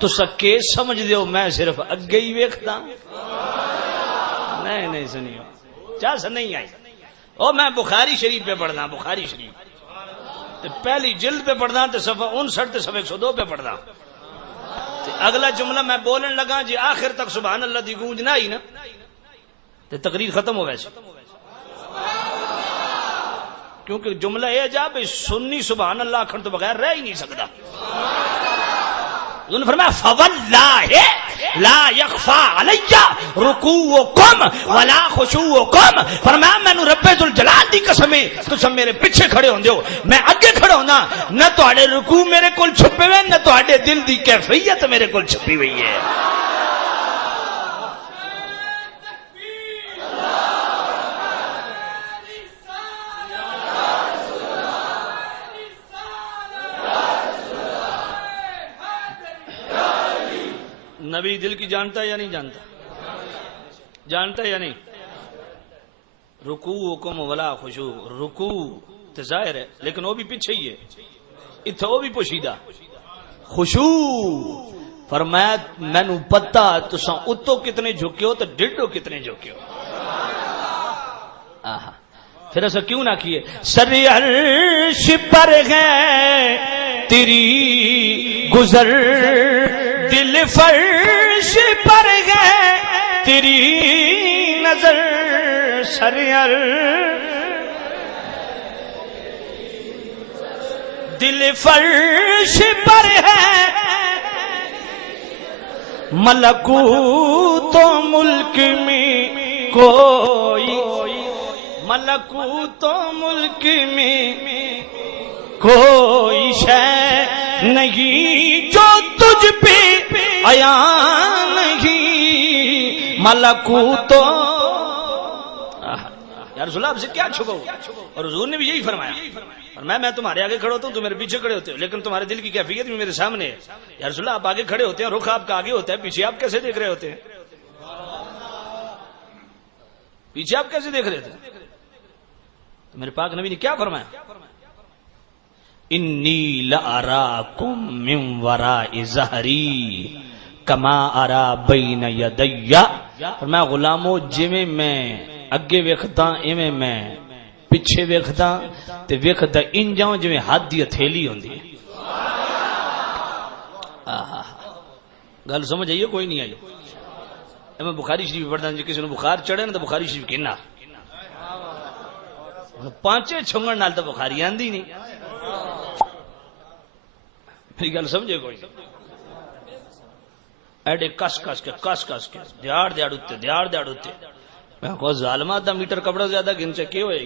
تو سکے سمجھ دیو میں صرف اگے ہی ویکھدا نہیں سنیو چاس نہیں آئی او میں بخاری شریف پہ پڑھنا بخاری شریف پہلی جلد پہ پڑھنا تو صفحہ 59 صفحہ 102 پہ پڑھنا. اگلا جملہ میں بولن لگا جی آخر تک سبحان اللہ دی گونج نہ آئی نا تو تقریر ختم ہو ویسے کیونکہ جملہ یہ جا بھائی سنی سبحان اللہ آخر تو بغیر رہ ہی نہیں سکتا. انہوں نے فرمایا فواللہ لا یخفا علی رکوعکم ولا خشوعکم. فرمایا میں نے رب ذوالجلال دی قسم ہے تساں میرے پیچھے کھڑے ہوندے ہو میں اگے کھڑا ہونا نہ تواڈے رکوع میرے کول چھپے ہوئے نہ تواڈے دل دی کیفیت میرے کول چھپی ہوئی ہے. نبی دل کی جانتا ہے یا نہیں جانتا؟ جانتا ہے یا نہیں؟ رکوع حکم ولا خشوع، رکوع تو ظاہر ہے لیکن وہ بھی پیچھے ہی ہے، اتھا وہ بھی پوشیدہ. خشوع فرمایا مینو پتا تساں اتو کتنے جھکے ہو تو ڈڈو کتنے جھکے ہو. پھر ایسا کیوں نہ کیے؟ سر عرش پر ہے تیری گزر، دل فرش پر ہے تیری نظر. سر دل فرش پر ہے ملکوت و ملک میں کوئی، ملکوت و ملک میں کوئی شے نہیں جو تجھ پہ عیاں نہیں. ملکوت یا رسول اللہ آپ سے کیا چھپاؤ؟ اور حضور نے بھی یہی فرمایا، اور میں تمہارے آگے کھڑے ہوتا ہوں، تم میرے پیچھے کھڑے ہوتے ہو، لیکن تمہارے دل کی کیفیت بھی میرے سامنے ہے. یا رسول اللہ آپ آگے کھڑے ہوتے ہیں، رخ آپ کا آگے ہوتا ہے، پیچھے آپ کیسے دیکھ رہے ہوتے ہیں؟ پیچھے آپ کیسے دیکھ رہے تھے؟ تو میرے پاک نبی نے کیا فرمایا؟ انی لأراکم من وراء ظہری کما ارا بین یدی. فرمایا غلامو جویں میں اگے ویکھدا ایویں میں پیچھے ویکھدا تے ویکھدا انجاں جویں ہاتھ دی ہتھیلی ہوندی ہے. گل سمجھ آئیے کوئی نہیں آئی؟ میں بخاری شریف پڑھدا جی کسی نے بخار چڑھے نا تو بخاری شریف کہنا پانچے چھنگن نال تو بخاری آندی نہیں. میری گل سمجھے کوئی؟ ایڈے کس کس کے دیاڑ اتے میں کو ظالمہ دا میٹر کپڑا زیادہ گن چکے ہوئے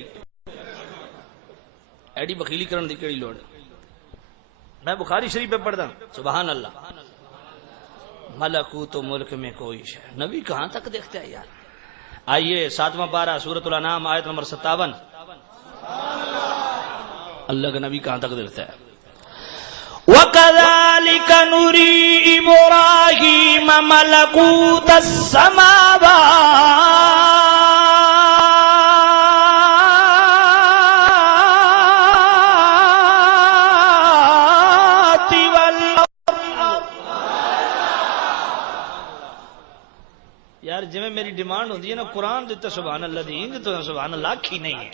ایڈی بخیلی کرن دی کیڑی لوڑ؟ میں بخاری شریف پہ پڑھدا سبحان اللہ. ملکوت و ملک میں کوئی شے. نبی کہاں تک دیکھتے ہیں یار؟ آئیے 7واں پارہ سورۃ الانعام آیت نمبر 57. اللہ کا نبی کہاں تک دیکھتا ہے؟ وَكَذَلِكَ نُرِي إِبْرَاهِيمَ مَلَكُوتَ السَّمَاوَاتِ وَالْأَرْضِ. یار جویں میری ڈیمانڈ ہوندی ہے نا قرآن دیتا سبحان اللہ دی انج تو سبحان اللہ آکھی نہیں ہے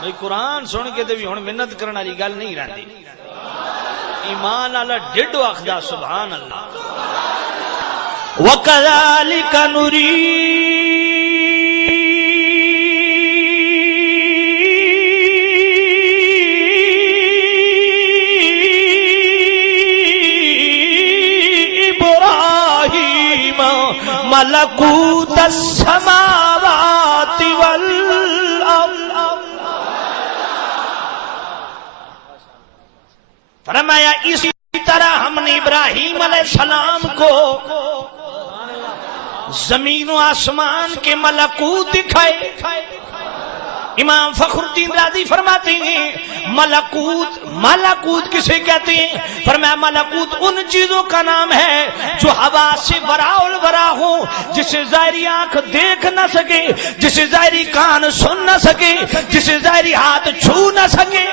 بھئی. قرآن سن کے تے بھی ہن محنت کرن والی گل نہیں رہندی. ایمان والا ڈڈو آخدا سبحان اللہ. وَكَذَلِكَ نُرِي إِبْرَاهِيمَ مَلَكُوتَ السَّمَاوَاتِ وَالْأَرْضِ. فرمایا اسی طرح ہم نے ابراہیم علیہ السلام کو زمین و آسمان کے ملکوت دکھائے. امام فخر الدین رازی فرماتے ہیں ملکوت کسے کہتے ہیں؟ فرمایا ملکوت ان چیزوں کا نام ہے جو ہوا سے وراء الورا ہو، جسے ظاہری آنکھ دیکھ نہ سکے، جسے ظاہری کان سن نہ سکے، جسے ظاہری ہاتھ چھو نہ سکے،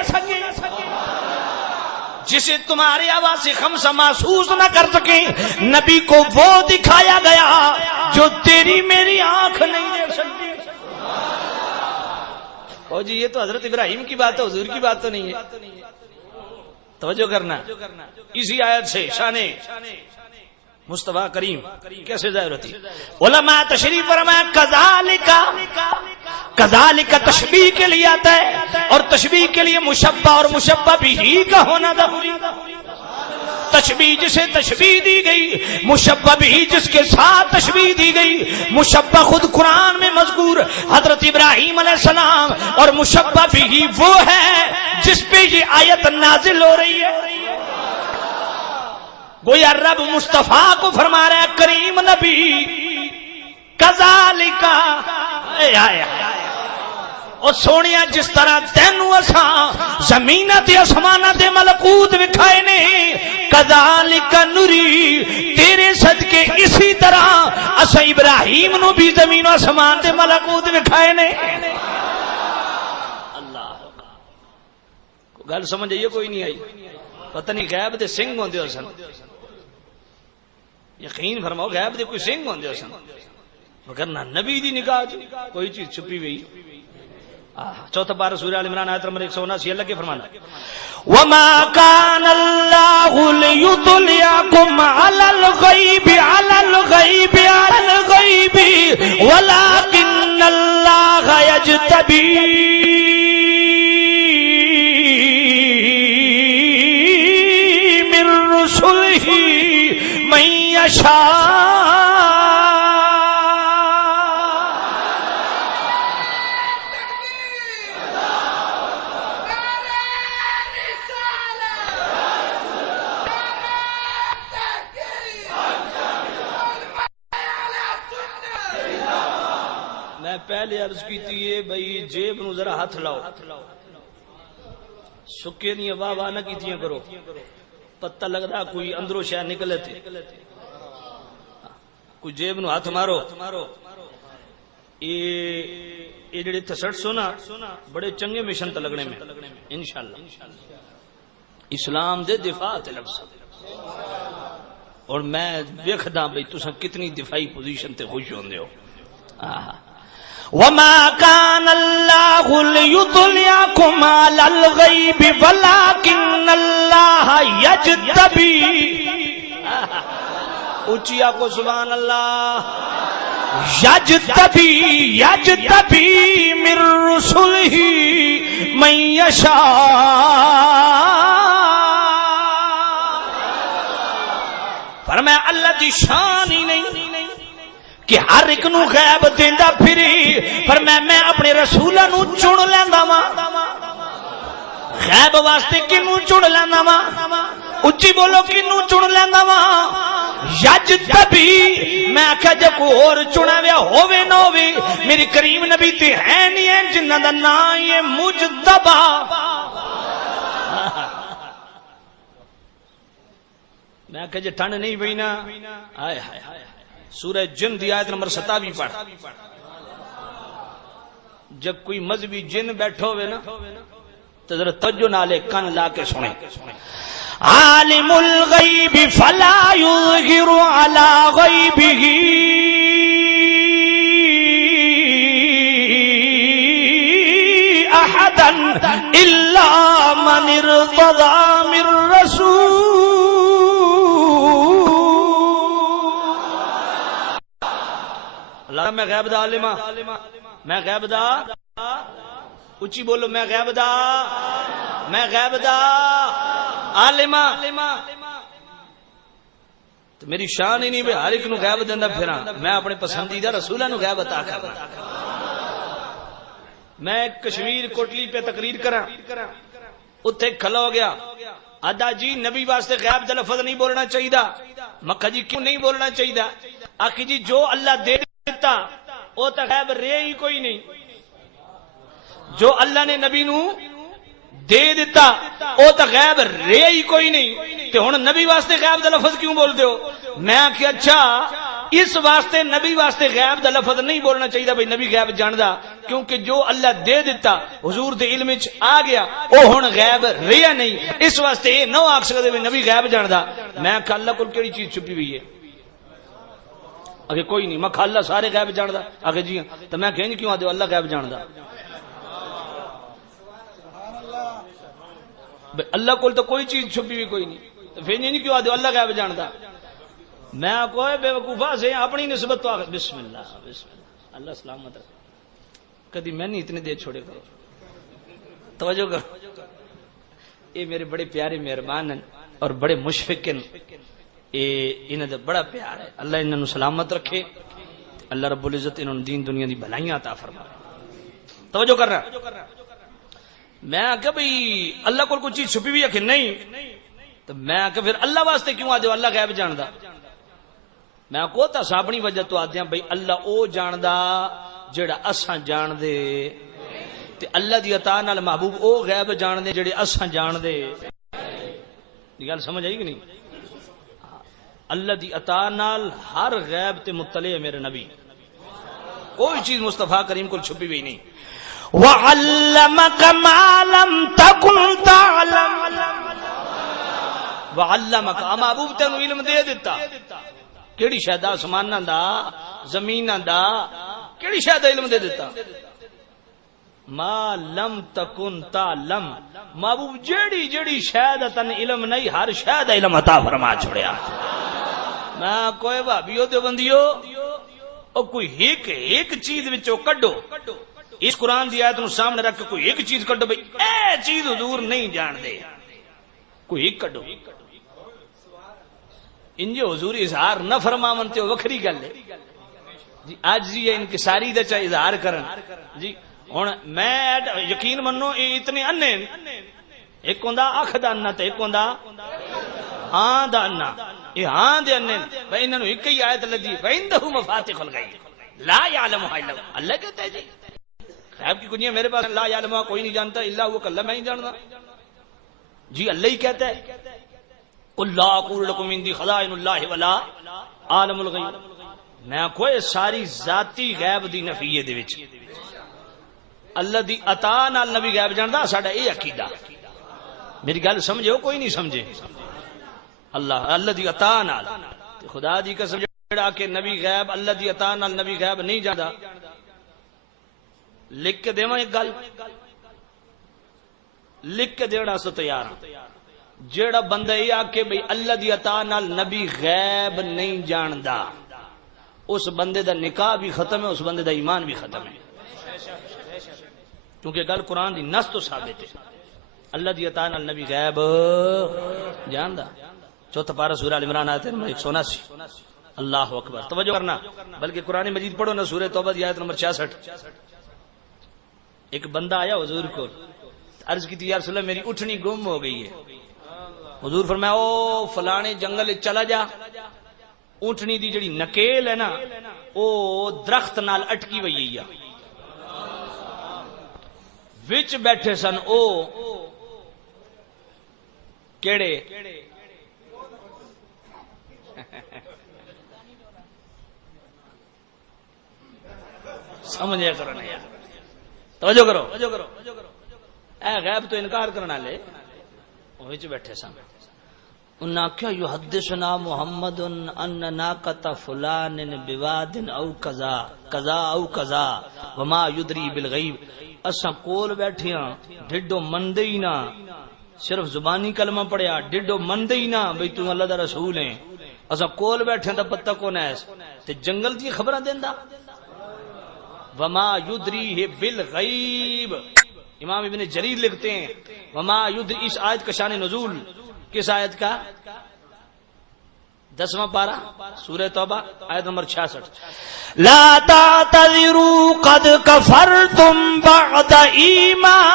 جسے تمہاری آواز سے خمسہ محسوس نہ کر سکے. نبی کو وہ دکھایا گیا جو تیری میری آنکھ نہیں دیکھ سکتی. او جی یہ تو حضرت ابراہیم کی بات ہے، حضور کی بات تو نہیں ہے. توجہ کرنا. اسی آیت سے شان مصطفیٰ کریم کیسے ظاہر ہوتی؟ علماء تشریف فرمایا کذالک تشبیہ کے لیے آتا ہے، اور تشبیہ کے لیے مشبہ اور مشبہ بھی کا ہونا ضروری. تشبیہ جسے تشبیہ دی گئی، مشبہ بھی جس کے ساتھ تشبیہ دی گئی. مشبہ خود قرآن میں مذکور حضرت ابراہیم علیہ السلام، اور مشبہ بھی وہ ہے جس پہ یہ آیت نازل ہو رہی ہے. گویا رب مصطفیٰ کو فرما رہا ہے کریم نبی کذالک اور سونیا جس طرح تینوں اساں زمینہ تے آسمانہ تے ملکوت وکھائے نے، کذالک نری، تیرے صدقے اسی طرح اسا ابراہیم نو بھی زمین و آسمان تے ملکوت وکھائے نے۔ اللہ گل سمجھ آئیے کوئی نہیں آئی؟ پتہ نہیں غیب دے سنگ ہوندے ہو سن، یقین فرماؤ غیب دے کوئی سنگ ہوندے ہو سن، مگر نہ نبی دی نگاہ کوئی چیز چھپی ہوئی۔ چوتھا پارہ سورہ ال عمران آیت نمبر 179، اللہ کے فرمانا وَمَا كَانَ اللَّهُ لِيُطْلِعَكُمْ عَلَى الْغَيْبِ وَلَكِنَّ اللَّهَ يَجْتَبِي مِن رُّسُلِهِ مَن يَشَاءُ۔ پہلے عرض کیتی ہے بھئی جیب نو ذرا ہاتھ لاؤ، سکے نہیں واہ واہ نہ کیتیاں کرو، پتہ لگ رہا کوئی اندروں شہ نکلے تھے، کوئی جیب نو ہاتھ مارو۔ یہ جڑے تسٹ سونا بڑے چنگے مشن تے لگنے میں انشاءاللہ، اسلام دے دفاع تے لفظ، اور میں دیکھدا بھئی تساں کتنی دفاعی پوزیشن تے خوش ہوندے ہو۔ وَمَا كَانَ اللَّهُ لِيُطْلِعَكُمْ عَلَى الْغَيْبِ وَلَكِنَّ اللَّهَ يَجْتَبِي، اونچی آکو سبحان اللہ، یجتبی من رسلہ من یشاء۔ فرمایا اللہ دی شان ہی نہیں کہ ہر ایک نو غیب دیندا پھری، پر میں اپنے رسولاں نو چن لیندا وا، غیب واسطے کینوں چن لیندا وا، اچھی بولو کینوں چن لیندا وا، یجتبی، میں آکھیا جے کوئی اور چنا ویا ہووے نہ ہووے، میری کریم نبی تے ہے نہیں ہے جنہاں دا نام یہ مجتبی۔ میں آکھیا جے ٹھنڈ نہیں پئی نا، ہائے ہائے سورہ جن دی آیت نمبر 27 پڑھ، جب کوئی مذہبی جن بیٹھو ہوئے نا تو ذرا توجہ نالے کان لا کے سنے۔ عالم الغیب فلا یظہر علی غیبہ احدا الا من ارتضی من رسول۔ میں غیب دا عالمہ، میں غیب دا، اچھی بولو میں غیب دا عالمہ، تو میری شان ہی نہیں بھی ہر ایک نو غیب دیندا پھراں، میں اپنے پسندیدہ رسولاں نو غیب عطا کرنا۔ میں کشمیر کوٹلی پہ تقریر کراں، اتھے کھلا ہو گیا ادا جی نبی واسطے غیب دا لفظ نہیں بولنا چاہیے، مکہ جی کیوں نہیں بولنا چاہیے؟ آخی جی جو اللہ دے دیتا وہ تو غیب رہے ہی کوئی نہیں، جو اللہ نے نبی نو دے دیتا وہ تو غیب رہے ہی کوئی نہیں، تے ہن نبی واسطے غیب دا لفظ کیوں بولتے ہو؟ میں آخیا اچھا اس واسطے نبی واسطے غیب دا لفظ نہیں بولنا چاہیے بھئی نبی غیب جاندا، کیونکہ جو اللہ دے دیتا حضور دے علم وچ آ گیا وہ ہن غیب رہیا نہیں، اس واسطے یہ نہ آکھ سکدے بھئی نبی غیب جاندا۔ میں آخیا اللہ کول کیڑی چیز چھپی ہوئی ہے؟ اگے کوئی نہیں، میں کھا اللہ سارے غیب جاندا، اگے جی تو میں کہیں کیوں آدھے اللہ غیب جاندا؟ اللہ کول تو کوئی چیز چھپی ہوئی کوئی نہیں، تو پھر نہیں کیوں آدھے اللہ غیب جاندا؟ میں کوئی بے وقوفا سے اپنی نسبت تو آگے بسم اللہ اللہ سلامت رکھے، کدی میں نہیں اتنے دیر چھوڑے کرو، توجہ کرو، یہ میرے بڑے پیارے مہربان ہیں اور بڑے مشفق ہیں، انہوں نے بڑا پیار ہے، اللہ انہوں سلامت رکھے، اللہ رب العزت انہوں نے دین دنیا دی بھلائیاں عطا فرمائے۔ توجہ کر رہا میں آکھا بھئی اللہ کو کوئی چیز چھپی ہوئی ہے کہ نہیں؟ تو میں آکھا پھر اللہ واسطے کیوں آدھے اللہ غیب جاندا؟ میں کو تا اپنی وجہ تو آدھے ہیں بھئی اللہ او جاندا جڑا اساں جان دے، تے اللہ دی عطا نال محبوب او غیب جان دے جڑے اساں جان دے۔ یہ گل سمجھ آئی کہ نہیں؟ اللہ دی عطا نال ہر غیب تے مطلع ہے میرے نبی، کوئی چیز مصطفیٰ کریم کو چھپی ہوئی نہیں. وَعَلَّمَكَ مَا لَمْ تَكُنْ تَعْلَمْ وَعَلَّمَكَ محبوب تینوں علم دے دیتا. کیڑی شے دا؟ آسماناں دا، زمیناں دا، کیڑی شے دا علم دے دیتا؟ ما لم تکن تعلم، محبوب جیڑی جیڑی شے دا تن علم نہیں ہر شے دا علم عطا فرما چھڑیا. میں کوئی بھابیو تے بندیو او کوئی ایک چیز وچوں کڈو، اس قرآن دی آیت نو سامنے رکھ کے کوئی ایک چیز کڈو بھئی اے چیز حضور نہیں جان دے، کوئی ایک کڈو. انجے حضور اظہار نہ فرماون تے وکھری گل ہے جی. آج جی انکساری دا چاہے اظہار کرن جی. ہن میں یقین منو یہ اتنے انے، ایک ہوندا اکھ دا انا تے ایک ہوندا ہاں دا انا. یہ ہاں دے انے بھائی انہاں نو ایک ہی آیت لگی وَعِندَهُ مَفَاتِحُ الْغَیْبِ لا يَعْلَمُهَا إِلَّا هُوَ. اللہ کہتا ہے جی غیب کی کنجیاں میرے پاس لا يعلمها کوئی نہیں جانتا الا هو، کلا میں ہی جانتا جی. اللہ ہی کہتا ہے قُلْ لَا أَقُولُ لَكُمْ عِندِي خَزَائِنُ اللَّهِ وَلَا أَعْلَمُ الْغَیْبَ. میں کوئی ساری ذاتی غیب دی نفی دے وچ اللہ دی عطا نال نبی غیب جاندا ساڈا اے عقیدہ. میری گل سمجھو کوئی نہیں سمجھے. اللہ دی عطا نال خدا دی قسم جڑا کہ نبی غیب اللہ دی عطا نال نبی غیب نہیں جاندا. لکھ کے دیواں ایک گل لکھ کے دینا سو تیار ہوں. جیڑا بندہ یہ آکے بھئی اللہ دی عطا نال نبی غیب نہیں جاندا اس بندے دا نکاح بھی ختم ہے، اس بندے دا ایمان بھی ختم ہے. کیونکہ گل قرآن دی نص تو ثابت ہے اللہ دی عطا نال نبی غیب جاندا. چوتھا پارہ سورہ ال عمران آیت نمبر 179. اللہ اکبر. توجہ کرنا بلکہ قرآن مجید پڑھو نا سورہ توبہ دی آیت نمبر 66. ایک بندہ آیا حضور کو عرض کی تھی یا رسول اللہ میری اٹھنی گم ہو گئی ہے. حضور فرمایا او فلانے جنگل چلا جا، اونٹنی دی جڑی نکیل ہے نا او درخت نال اٹکی ہوئی ہے، وچ بیٹھے سن او کیڑے سمجھے کرو نا یار، توجہ کرو. اے غیب تو انکار کرنا لے وچ بیٹھے سن. انہاں کیا یحدثنا محمد ان ناقۃ فلان بواد او قضا قضا او قضا وما یدری بالغیب. اساں کول بیٹھے ہاں ڈڈو مندے ہی نہ، صرف زبانی کلمہ پڑھیا ڈڈو مندے ہی نہ بھئی تو اللہ دا رسول ہے. اساں کول بیٹھے تے پتہ کون ہے تے جنگل دی خبراں دیندا. وما یدری بالغیب. امام ابن جریر لکھتے ہیں وما یدری. اس آیت کا شان نزول کس آیت کا؟ 10واں پارہ سورہ توبہ آیت نمبر 66. لا تعتذروا قد کفرتم بعد ایمانکم.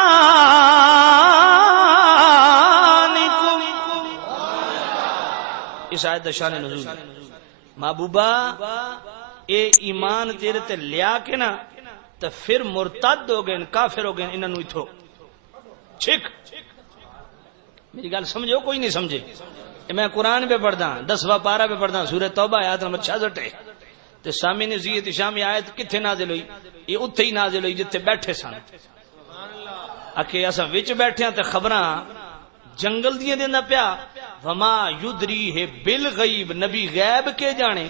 اس آیت کا شان نزول محبوبہ اے ایمان تیرے تے لیا کے نا تو پھر مرتد ہو گئے کافر ہو گئے انہوں اتھو چھک. میری گل سمجھو کوئی نہیں سمجھے. میں قرآن پہ پڑھدا 10واں پارہ پہ پڑھدا سورہ توبہ آیت نمبر 66 ہے. تے سامع نزیت شامی آیت کتھے نازل ہوئی؟ یہ اتھے ہی نازل ہوئی جتھے بیٹھے سن. اکھے اساں وچ بیٹھے تے خبراں جنگل دیاں دیندا پیا. وما یدری ہے بالغیب. نبی غیب کے جانے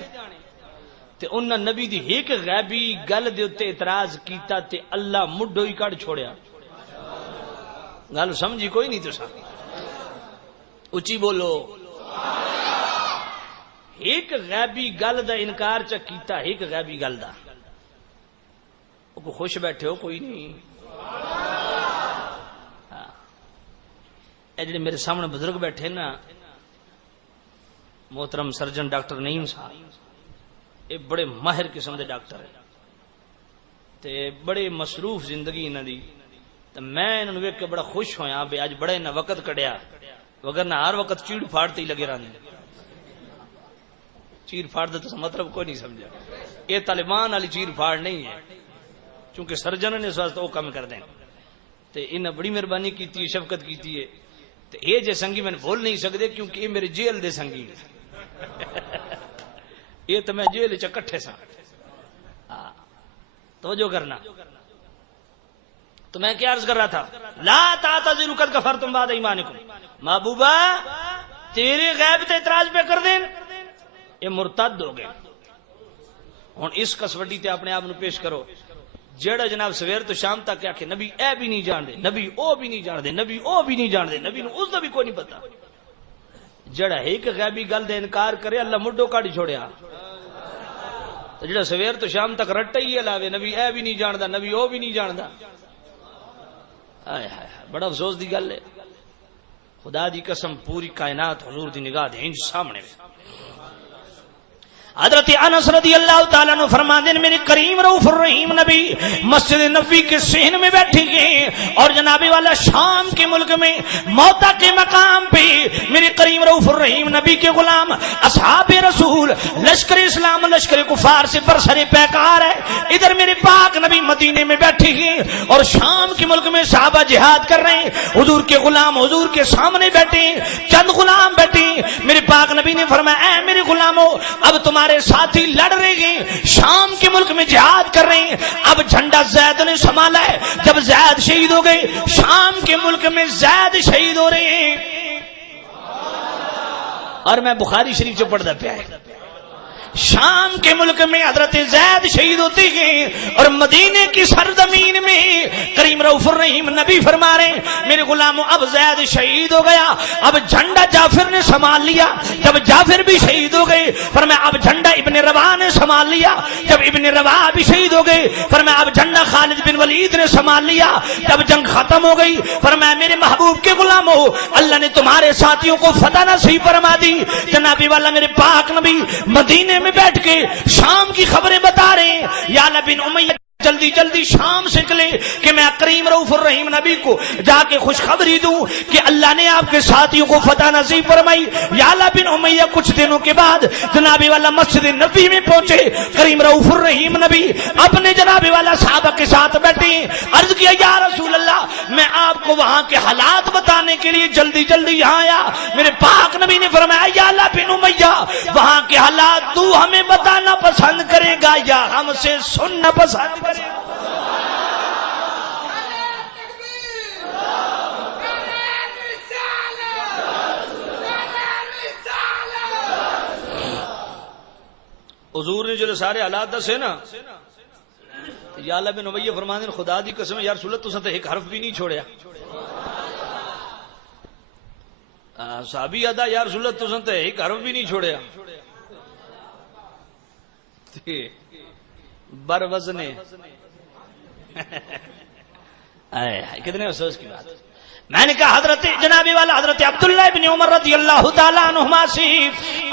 تے انہاں نبی دی ایک غیبی گل دے اوتے اعتراض کیتا تے اللہ مڈو ہی کڈ چھوڑیا. گل سمجھی کوئی نہیں تساں؟ اچھی بولو. ایک غیبی گل دا انکار چا کیتا ایک غیبی گل دا. وہ خوش بیٹھے ہو کوئی نہیں. اے جڑے میرے سامنے بزرگ بیٹھے نا محترم سرجن ڈاکٹر نعیم صاحب یہ بڑے ماہر قسم دے ڈاکٹر ہیں تے بڑے مصروف زندگی انہاں دی. تے میں انہاں نوں ویکھ کے بڑا خوش ہویا بے اج بڑا انہاں وقت کڈیا وگرنہ ہر وقت چیڑ پھاڑتے ہی لگے رہندے. چیڑ پھاڑ دا تو مطلب کوئی نہیں سمجھا. یہ طالبان والی چیڑ پھاڑ نہیں ہے چونکہ سرجن نے اس واسطے وہ کام کر دیں. تے انہاں بڑی مہربانی کیتی ہے شفقت کیتی ہے. تے یہ جے سنگی میں بول نہیں سکدے کیونکہ یہ میرے جیل دے سنگی یہ تو میں جیل چکٹھے سا توجہ کرنا. تو میں کیا عرض کر رہا تھا؟ لا تعتذروا قد کفرتم بعد ایمانکم. محبوبہ تیرے غیب تے اعتراض پہ کر دین یہ مرتد ہو گئے. ہن اس کسوٹی تے اپنے آپ نو پیش کرو جیڑا جناب سویر تو شام تک کیا کہ نبی اے بھی نہیں جان دے، نبی او بھی نہیں جان دے، نبی او بھی نہیں جان دے، نبی نو اس دا بھی کوئی نہیں پتا. جڑا ایک غیبی گل دے انکار کرے اللہ مڈو کاڑی چھوڑیا. جڑا سویر تو شام تک رٹا ہی علاوے نبی اے بھی نہیں جاندا، نبی او بھی نہیں جاندا. بڑا افسوس دی گل ہے. خدا دی قسم پوری کائنات حضور دی نگاہ دے انج سامنے. حضرت انس رضی اللہ تعالیٰ عنہ فرماتے ہیں میرے کریم رؤوف الرحیم نبی مسجد نبوی کے صحن میں بیٹھے گئے اور جناب والا شام کے ملک میں موتا کے مقام پہ میرے کریم رؤوف الرحیم نبی کے غلام اصحاب رسول لشکر اسلام لشکر کفار سے برسر پیکار ہے. ادھر میرے پاک نبی مدینے میں بیٹھے گئے اور شام کے ملک میں صحابہ جہاد کر رہے ہیں. حضور کے غلام حضور کے سامنے بیٹھے، چند غلام بیٹھے. میرے پاک نبی نے فرمایا اے میرے غلاموں اب تمہارے ساتھی لڑ رہے ہیں، شام کے ملک میں جہاد کر رہے ہیں. اب جھنڈا زید نے سنبھالا ہے. جب زید شہید ہو گئے شام کے ملک میں زید شہید ہو رہے ہیں. اور میں بخاری شریف جو پڑھتا پیا ہے شام کے ملک میں حضرت زید شہید ہوتے ہیں اور مدینے کی سرزمین میں کریم رؤوف الرحیم نبی فرما رہے ہیں میرے غلاموں اب زید شہید ہو گیا، اب جھنڈا جعفر نے سنبھال لیا. جب جعفر بھی شہید ہو گئے فرمایا اب جھنڈا ابن رواح نے سنبھال لیا. جب ابن رواح بھی شہید ہو گئے فرمایا اب جھنڈا خالد بن ولید نے سنبھال لیا. جب جنگ ختم ہو گئی فرمایا میرے محبوب کے غلاموں اللہ نے تمہارے ساتھیوں کو فتح نصیب فرما دی. جنابی والا میرے پاک نبی مدینے میں بیٹھ کے شام کی خبریں بتا رہے ہیں. یا بن امیہ جلدی جلدی شام سے نکلے کہ میں کریم رؤوف الرحیم نبی کو جا کے خوشخبری دوں کہ اللہ نے آپ کے ساتھیوں کو فتح نصیب فرمائی. یا بن امیہ کچھ دنوں کے بعد جناب والا مسجد نبی میں پہنچے. کریم رؤوف الرحیم نبی اپنے جناب والا صحابہ کے ساتھ بیٹھے. عرض کیا یا رسول اللہ میں آپ کو وہاں کے حالات بتانے کے لیے جلدی جلدی یہاں آیا. میرے پاک نبی نے فرمایا یا بن امیہ وہاں کے حالات تو ہمیں بتانا پسند کرے گا یا ہم سے سننا پسند کرے گا؟ حضور نے جو سارے حالات دسے نا یا اللہ بن امیہ فرمانے خدا دی قسم یا رسول اللہ تو سن ایک حرف بھی نہیں چھوڑیا. صحابی ادا یا رسول اللہ تو سن ایک حرف بھی نہیں چھوڑیا. بر وزنے کتنے افسوس کی بات. میں نے کہا حضرت جناب والا حضرت عبداللہ بن عمر رضی اللہ تعالیٰ عنہما سے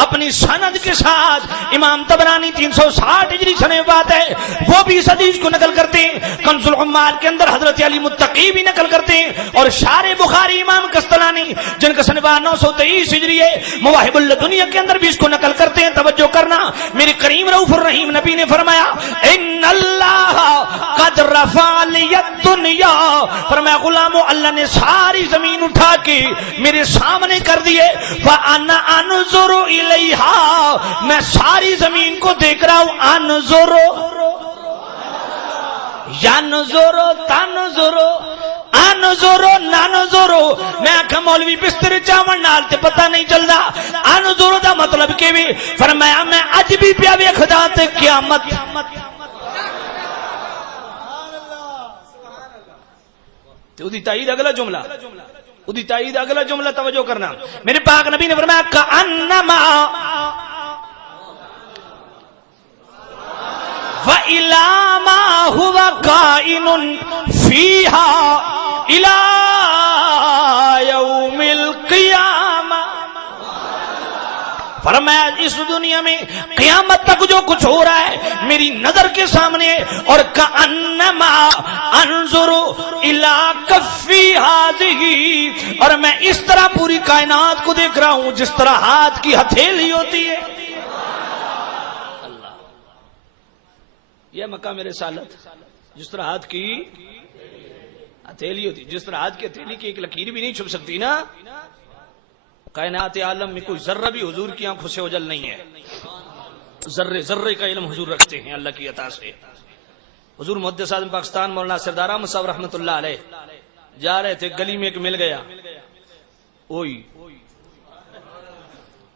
اپنی سند کے ساتھ امام طبرانی 360 ہجری سنے بات ہے وہ بھی اس حدیث کو نقل کرتے ہیں. کنز العمال کے اندر حضرت علی متقی بھی نقل کرتے ہیں اور شارح بخاری امام قسطلانی جن کا سنہ 923 ہجری ہے مواہب الدنیا کے اندر بھی اس کو نقل کرتے ہیں. توجہ کرنا میرے کریم رؤوف الرحیم نبی نے فرمایا ان اللہ قد رفع لی الدنیا فرمایا غلامو اللہ نے ساری زمین اٹھا کے میرے سامنے کر دیے. وَأَنَا أَنْظُرُ إِلَيْهَا میں ساری زمین کو دیکھ رہا ہوں. أَنْظُرُ يَنْظُرُ تَنْظُرُ أَنْظُرُ نَنْظُرُ میں آکھا مولوی بستر چاون نال تے پتہ نہیں چلدا. أَنْظُرُ دا مطلب کہ بھی فرمایا میں اج بھی پیا ویکھدا تے قیامت ادی تائید اگلا جملہ ادی تائید اگلا جملہ توجہ کرنا. میرے پاک نبی نے فرمایا کأنما وإلى ما هو قائن فيها إلى يوم القيامة فرمایا اس دنیا میں قیامت تک جو کچھ ہو رہا ہے میری نظر کے سامنے اور کأنما انظر الى کفی ہذہ اور میں اس طرح پوری کائنات کو دیکھ رہا ہوں جس طرح ہاتھ کی ہتھیلی ہوتی ہے. اللہ یہ مقام رسالت جس طرح ہاتھ کی ہتھیلی ہوتی جس طرح ہاتھ کی ہتھیلی کی ایک لکیر بھی نہیں چھپ سکتی نا. کائنات عالم میں کوئی ذرہ بھی حضور کی آنکھوں سے اوجھل نہیں ہے. ذرے ذرے کا علم حضور رکھتے ہیں اللہ کی عطا سے. حضور محدث اعظم پاکستان مولانا سردار احمد صاحب رحمۃ اللہ علیہ جا رہے تھے, گلی میں ایک مل گیا, اوئی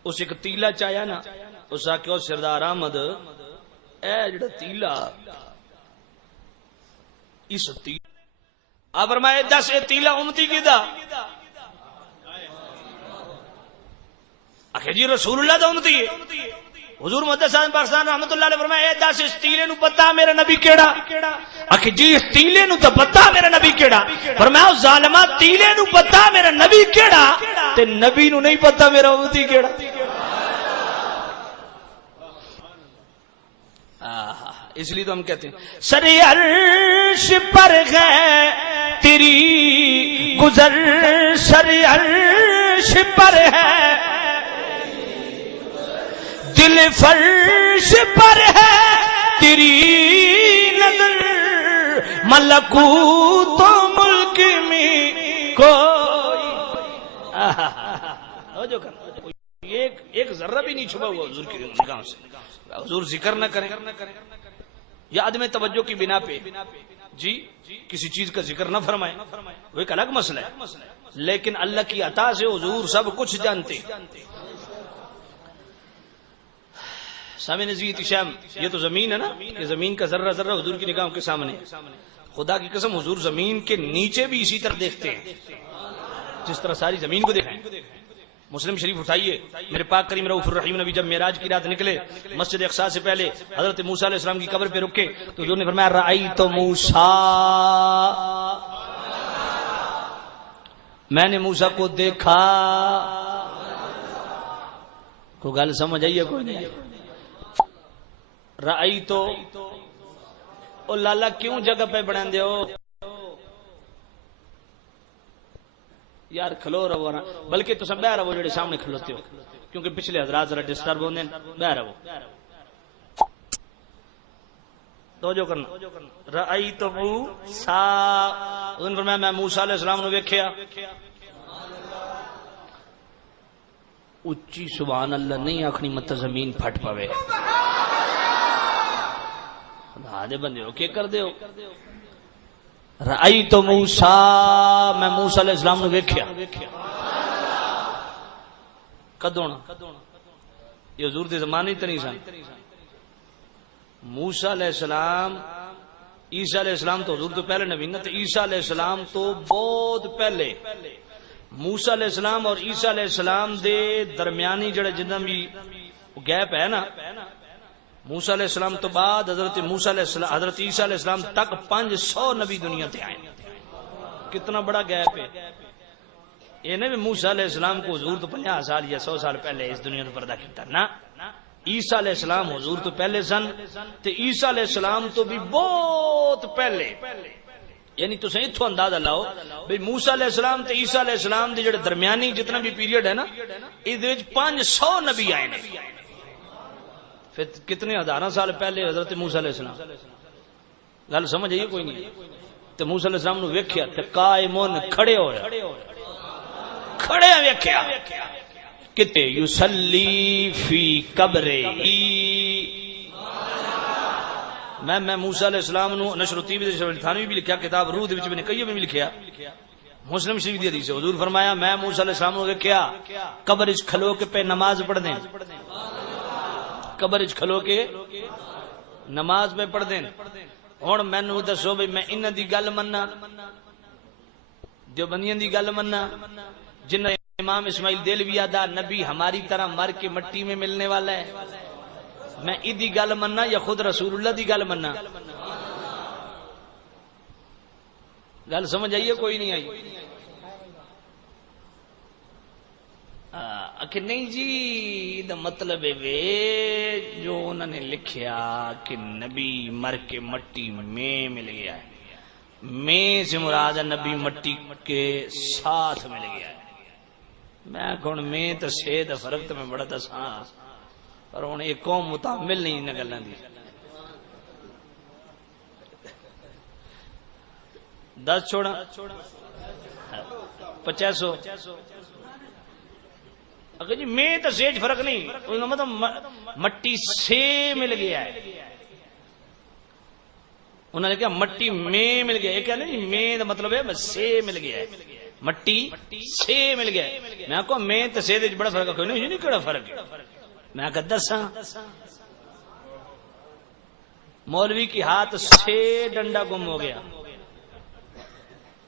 اس ایک تیلا چایا نا, اس آکھو سردار احمد اے جڑا تیلا اس تیلا آپ فرمائے دس اے تیلا امتی کی دا آخر جی رسول اللہ دا امتی ہے. حضور محدث اعظم پاکستان رحمت اللہ علیہ فرمایا اے دس اس تیلے نو پتا میرا نبی کیڑا, آخر جی اس تیلے نو تو پتا میرا نبی کیڑا. فرمایا ظالما تیلے نو پتا میرا نبی کیڑا تے نبی نو نہیں پتا میرا امتی کیڑا. اس لیے تو ہم کہتے ہیں سرے عرش پر ہے تیری گزر, سرے عرش پر ہے دل فرش پر ہے تیری نظر, ملکوت و ملک میں کوئی ایک ذرہ بھی نہیں چھپا ہوا حضور کی نگاہوں سے. حضور ذکر نہ کریں یا عدم توجہ کی بنا پہ جی کسی چیز کا ذکر نہ فرمائیں, وہ ایک الگ مسئلہ ہے, لیکن اللہ کی عطا سے حضور سب کچھ جانتے. سامنے نزیت شام, یہ تو زمین ہے نا, یہ زمین کا ذرہ ذرہ حضور کی نگاہوں کے سامنے. خدا کی قسم حضور زمین کے نیچے بھی اسی طرح دیکھتے ہیں جس طرح ساری زمین کو دیکھیں. مسلم شریف اٹھائیے, میرے پاک کریم رؤوف الرحیم نبی جب معراج کی رات نکلے, مسجد اقصی سے پہلے حضرت موسیٰ علیہ السلام کی قبر پہ رکے تو حضور نے فرمایا رأیت موسیٰ, میں نے موسیٰ کو دیکھا. کوئی گل سمجھ آئیے کوئی نہیں؟ رأیت او لالا کیوں جگہ پہ بنا دے ہو یار, کھلو رہو نا, بلکہ تو سب بہ رہو جڑے سامنے کھلوتے ہو, کیونکہ پچھلے حضرات ذرا ڈسٹرب ہوندے ہیں, بہ رہو توجہ کرنا. رأیت موسیٰ, ان فرمایا میں موسیٰ علیہ السلام نو ویکھیا. اچھی سبحان اللہ نہیں آکھنی مت زمین پھٹ پوے. خدا دے بندے ہو کیا کر دے ہو. رأیت موسیٰ, میں موسیٰ علیہ السلام نے ویکھیا. کدوں یہ حضور دے زمانے تے نہیں سن. موسیٰ علیہ السلام, عیسیٰ علیہ السلام تو حضور تو پہلے نبی نہ, تو عیسیٰ علیہ السلام تو بہت پہلے. موسیٰ علیہ السلام اور عیسیٰ علیہ السلام دے درمیانی جڑا جتنا بھی گیپ ہے نا, موسیٰ علیہ السلام تو بعد حضرت موسیٰ علیہ السلام, حضرت عیسیٰ علیہ السلام تک 500 نبی دنیا تے آئے. کتنا بڑا گیپ ہے. یہ نہیں بھی موسیٰ علیہ السلام کو حضور تو 50 سال یا 100 سال پہلے اس دنیا میں پیدا کیتا نا. عیسیٰ علیہ السلام حضور تو پہلے سن, تے عیسیٰ علیہ السلام تو بھی بہت پہلے. یعنی تو صحیح تو اندازہ لاؤ بھئی موسیٰ علیہ السلام تے عیسیٰ علیہ السلام دے جڑے درمیانی جتنا بھی پیریڈ ہے نا, اس وچ 500 نبی آئے نے. پھر کتنے ہزاراں سال پہلے حضرت موسیٰ علیہ السلام. گل سمجھ آئیے کوئی نہیں؟ تے موسیٰ علیہ السلام نو ویکھیا تے قائمون کھڑے ہوئے, کھڑے ویکھیا کتے یصلی فی قبرہ. میں موسیٰ علیہ السلام نو نشر الطیب تھانوی بھی لکھیا, کتاب روح دے وچ میں کئی بھی لکھیا, مسلم شریف دی حدیث ہے. حضور فرمایا میں موسیٰ علیہ السلام نو ویکھیا قبر وچ کھلو کے پہ نماز پڑھ دیں, قبر وچ کھلو کے نماز پہ پڑھ دیں. ہن مینوں دسو بھئی میں انہاں دی گل مننا, دیوبندیاں دی گل مننا, جنہاں امام اسماعیل دہلوی دا نبی ہماری طرح مر کے مٹی میں ملنے والا ہے, میں ادی گل مننا یا خود رسول اللہ دی گل مننا؟ گل سمجھ آئیے کوئی نہیں آئی؟ کہ نہیں جی دا مطلب ہے جو انہوں نے لکھیا کہ نبی مر کے مٹی میں مل گیا ہے, میں سے مراد نبی مٹی کے ساتھ مل گیا ہے. میں کون میں تو سے دا فرق تو میں بڑا دساں, پر ہوں ایک قوم متعمل نہیں ان گلاں دی. دس چھوڑا 500 اگر جی میں تو سیج فرق نہیں، اس کا مطلب مٹی سے مل گیا ہے. انہوں نے کہا مٹی میں مل گیا، یہ کہہ نہیں میں کا مطلب ہے بس سے مل گیا ہے، مٹی سے مل گیا ہے. میں کہا میں تو سے بڑا فرق ہے، کوئی نہیں کہڑا فرق ہے. میں کہا دساں مولوی کی ہاتھ سے ڈنڈا گم ہو گیا.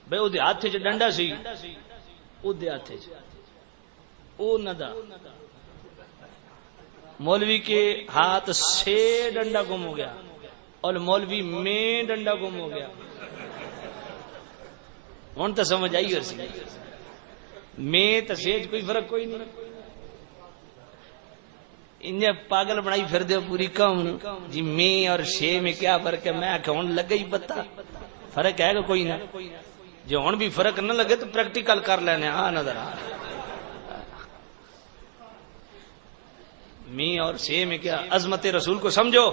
بھائی وہ ہاتھ چ ڈنڈا سی، وہ ہاتھ مولوی کے ہاتھ سے ڈنڈا گم ہو گیا اور مولوی میں ڈنڈا گم ہو گیا. ہوں تو سمجھ آئی ہو سی میں تو سیج کوئی فرق کوئی نہیں. انہیں پاگل بنائی پھر دے پوری قوم جی میں اور شے میں کیا فرق ہے. میں کہ ہوں لگا ہی پتا فرق ہے کہ کوئی نہ. جی ہوں بھی فرق نہ لگے تو پریکٹیکل کر لینے ہاں نظر آ میں اور سے میں کیا. عظمت رسول کو سمجھو.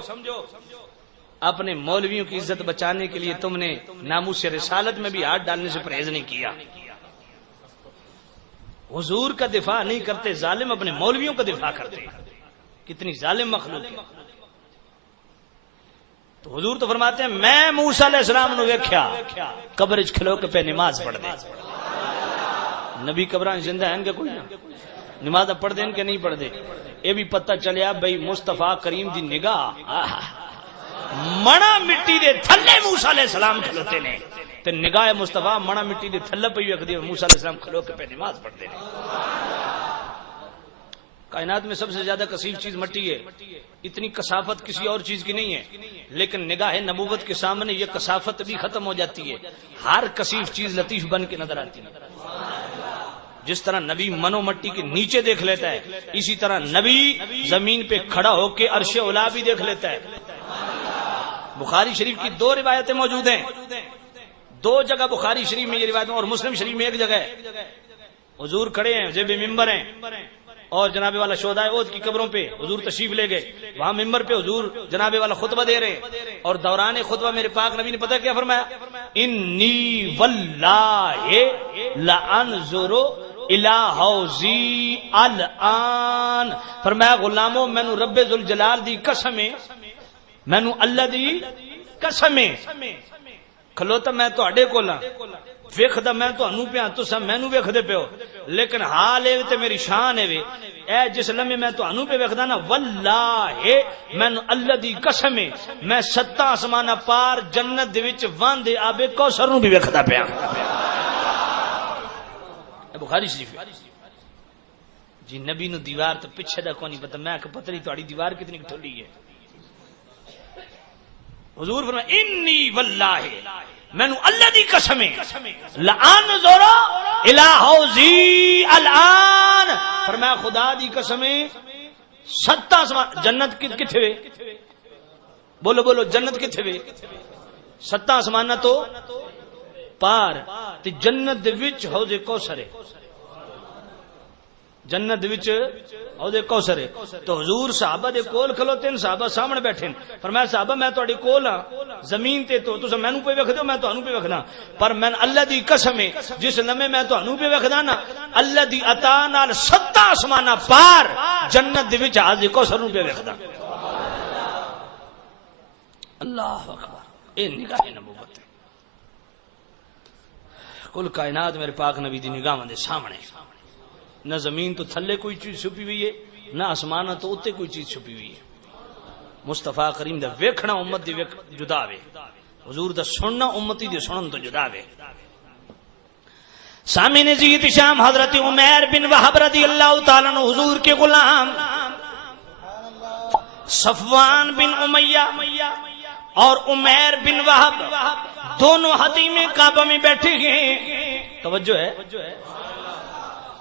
اپنے مولویوں کی عزت بچانے کے لیے تم نے ناموس رسالت میں بھی ہاتھ ڈالنے سے پرہیز نہیں کیا. حضور کا دفاع نہیں کرتے، ظالم اپنے مولویوں کا دفاع کرتے. کتنی ظالم مخلوق ہے. تو حضور تو فرماتے ہیں میں موسیٰ علیہ السلام نے ویکھیا قبر وچ کھلو کے پہ نماز پڑھ دے. نبی قبران زندہ ہیں کہ کوئی نہ نماز پڑھ دیں کہ نہیں پڑھ دے. یہ بھی پتہ چلیا بھائی مصطفیٰ کریم دی نگاہ منا مٹی دے تھلے موسیٰ علیہ السلام کھلوتے نے تے نگاہ مصطفیٰ منا مٹی دے تھلے پہ ویکھدی موسیٰ علیہ السلام کھلو کے پہ نماز پڑھتے نے. کائنات میں سب سے زیادہ کثیف چیز مٹی ہے. اتنی کثافت کسی اور چیز کی نہیں ہے، لیکن نگاہ نبوت کے سامنے یہ کثافت بھی ختم ہو جاتی ہے. ہر کثیف چیز لطیف بن کے نظر آتی ہے. جس طرح نبی منو مٹی کے نیچے دیکھ لیتا ہے، اسی طرح نبی زمین پہ کھڑا ہو کے عرش اولا بھی دیکھ لیتا ہے. بخاری شریف کی 2 روایتیں موجود ہیں. 2 جگہ بخاری شریف میں یہ روایت اور مسلم شریف میں 1 جگہ ہے. حضور کھڑے ہیں، زیب ممبر ہیں اور جناب والا شہدائے احد کی قبروں پہ حضور تشریف لے گئے. وہاں ممبر پہ حضور جناب والا خطبہ دے رہے ہیں اور دوران خطبہ میرے پاک نبی نے پتہ کیا فرمایا؟ انی واللہ لانظر الی حوضی الان. فرمایا غلامو مینوں رب ذوالجلال دی قسم ہے، مینوں اللہ دی قسم ہے کھلوتا میں تواڈے کول ہاں، ویکھدا میں تانوں پیاں تساں مینوں ویکھدے پیو، لیکن حال اے تے میری شان اے اے جس لمحے میں تانوں پہ ویکھدا نا واللہ مینوں اللہ دی قسم ہے میں 7 آسماناں پار جنت دے وچ واندے آب کوثر نوں بھی ویکھدا پیا. بخاری شریف جی نبی نو دیوار تو پیچھے دا کوئی نہیں پتہ. میں کہ پتہ نہیں تہاڈی دیوار کتنی ٹھلی ہے. حضور فرمایا انی واللہ مینوں اللہ دی قسم ہے لانظر الی حوضی الان. فرمایا خدا دی قسم ہے 7 آسمان جنت کتھے وے؟ بولو بولو جنت کتھے وے؟ 7 آسمان تو پار تے جنت دے وچ حوض کوثر ہے. جنت وچ حوض کوثر ہے. تو حضور صحابہ دے کول کھلوتے ہیں، صحابہ سامنے بیٹھے. فرمایا صحابہ میں تہاڈے کول ہاں زمین تے تو تساں مینوں پہ ویکھدے ہو میں تانوں پہ ویکھدا، پر میں اللہ دی قسم ہے جس لمحے میں تانوں پہ ویکھدا نا اللہ دی عطا نال 7 آسماناں پار جنت دے وچ حوض کوثر نوں پہ ویکھدا. اللہ اکبر. اے نگاہ نبوت ہے. کل کائنات میرے پاک نبی دی نگاہاں دے سامنے. نہ زمین تو تھلے کوئی چیز چھپی ہوئی ہے، نہ آسمان تو اتنے کوئی چیز چھپی ہوئی ہے. مصطفیٰ کریم دا ویکھنا امت دی جدا وے، حضور دا سننا امتی دی سنن تو جدا وے. سامعین عزیز احتشام حضرت عمیر بن وہب رضی اللہ تعالیٰ عنہ حضور کے غلام صفوان بن امیہ اور عمیر بن وہب دونوں حتیم کعبہ میں بیٹھے ہیں. توجہ ہے.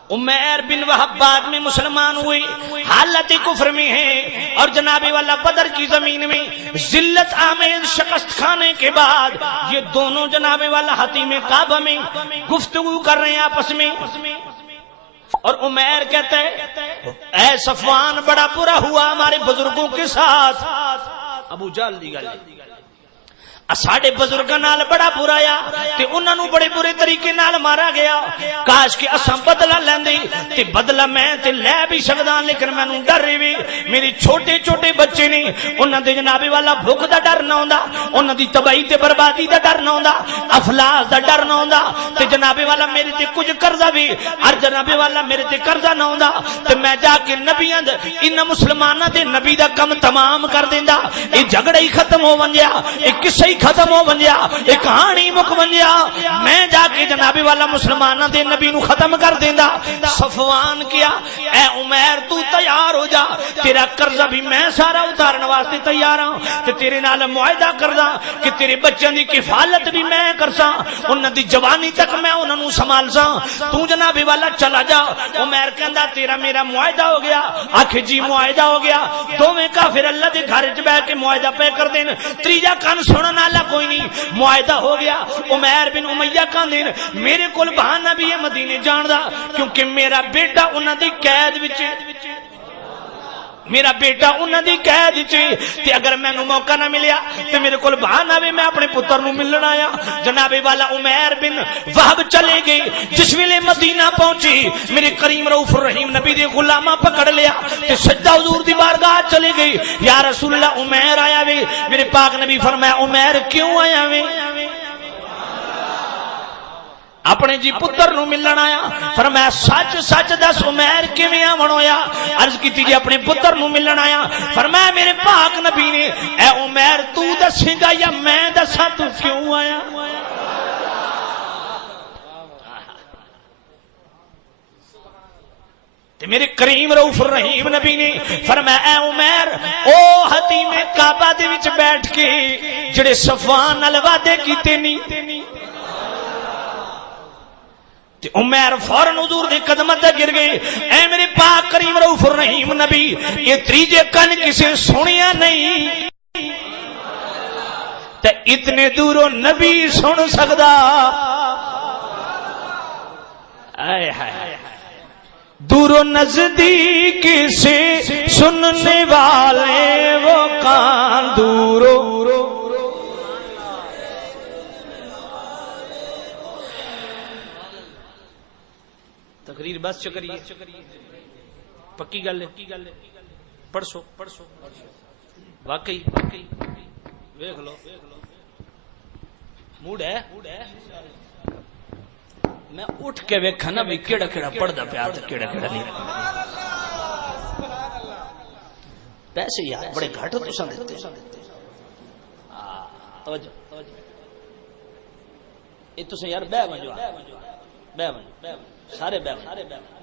عمیر بن وہب بعد میں مسلمان ہوئے، حالت کفر میں ہیں، اور جناب والا بدر کی زمین میں ذلت آمیز شکست کھانے کے بعد یہ دونوں جناب والا حتیم کعبہ میں گفتگو کر رہے ہیں آپس میں. اور عمیر کہتا ہے اے صفوان بڑا برا ہوا ہمارے بزرگوں کے ساتھ. ابو جہل دی گل ساڈے بزرگاں نال بڑا برا آ تے انہاں نوں بڑے برے طریقے نال مارا گیا. کاش کہ اساں بدلہ لیندے تے بدلہ میں تے لے بھی سکدا لیکن مینوں ڈر وی میری چھوٹے چھوٹے بچے نے انہاں دے جناب والا بھوک دا ڈر نہ ہوندا انہاں دی تباہی تے بربادی دا ڈر نہ ہوندا افلاس دا ڈر نہ ہوندا تے جناب والا میرے تے کچھ قرضہ وی ہر جناب والا میرے تے قرضہ نہ ہوندا تے میں جا کے نبیاں دے انہاں مسلماناں دے نبی دا کم تمام کر دیندا. اے جھگڑا ہی ختم ہو ونجیا اے قصہ ختم ہو ونجیا ایک کہانی مک ونجیا میں جا کے جناب والا مسلماناں دے نبی نو ختم کر دیندا. صفوان کیا اے عمیر تو تیار ہو جا تیرا قرضہ بھی میں سارا اتارن واسطے تیار ہاں تے تیرے نال معاہدہ کردا کہ تیرے بچیاں دی کفالت بھی میں کرساں انہاں دی جوانی تک میں انہاں نو سنبھالساں تو جناب والا چلا جا. عمیر کہندا تیرا میرا معاہدہ ہو گیا. آکھے جی معاہدہ ہو گیا. دوویں کافر اللہ دے گھر وچ بیٹھ کے معاہدہ پے کر دین تیجا کان سنن والا کوئی نہیں. معاہدہ ہو گیا. عمیر بن امیہ کہندے میرے کول بہانہ بھی ہے مدینے جان دا کیونکہ میرا بیٹا انہاں دی قید وچ میرا بیٹا انہاں دی قید وچ تے اگر مینوں موقع نہ ملیا تے میرے کول بہانہ بھی میں اپنے پتر نو ملن آیا. جناب والا عمیر بن وہب چلے گئے. جس ویلے مدینہ پہنچی میرے کریم رؤوف الرحیم نبی دے غلاماں پکڑ لیا تے سجدہ حضور دی بارگاہ چلے گئی. یا رسول اللہ عمیر آیا وے. میرے پاک نبی فرمایا عمیر کیوں آیا وے؟ اپنے جی پتر نو ملن آیا. فرمایا سچ سچ دس عمیر کیویں آون ہویا؟ عرض کیتی جی اپنے پتر نو ملن آیا. فرمایا میرے پاک نبی نے اے عمیر تو دسے گا یا میں دساں تو کیوں آیا؟ تے میرے کریم رؤوف الرحیم نبی نے فرمایا اے عمیر او حتیم کعبہ دے وچ بیٹھ کے جڑے صفوان نال وعدے کیتے نہیں. عمیر فوراً حضور دے قدمت تے گر گئے. اے میرے پاک کریم رؤوف الرحیم نبی یہ تریجے کن کسے سنیا نہیں تے اتنے دوروں نبی سن سکدا. آئے ہائے دوروں نزدیک سے سننے والے وہ کان دوروں تقریر بس چکریے پکی گل ہے پڑھسو واقعی ویکھ لو موڈ ہے میں اٹھ کے ویکھا نا بھئی کیڑا کیڑا پڑھدا پیا تے کیڑا کیڑا نہیں. پیسے یار بڑے گھٹ تساں دتے. توجہ اے تساں یار بہ ونجو سارے بہ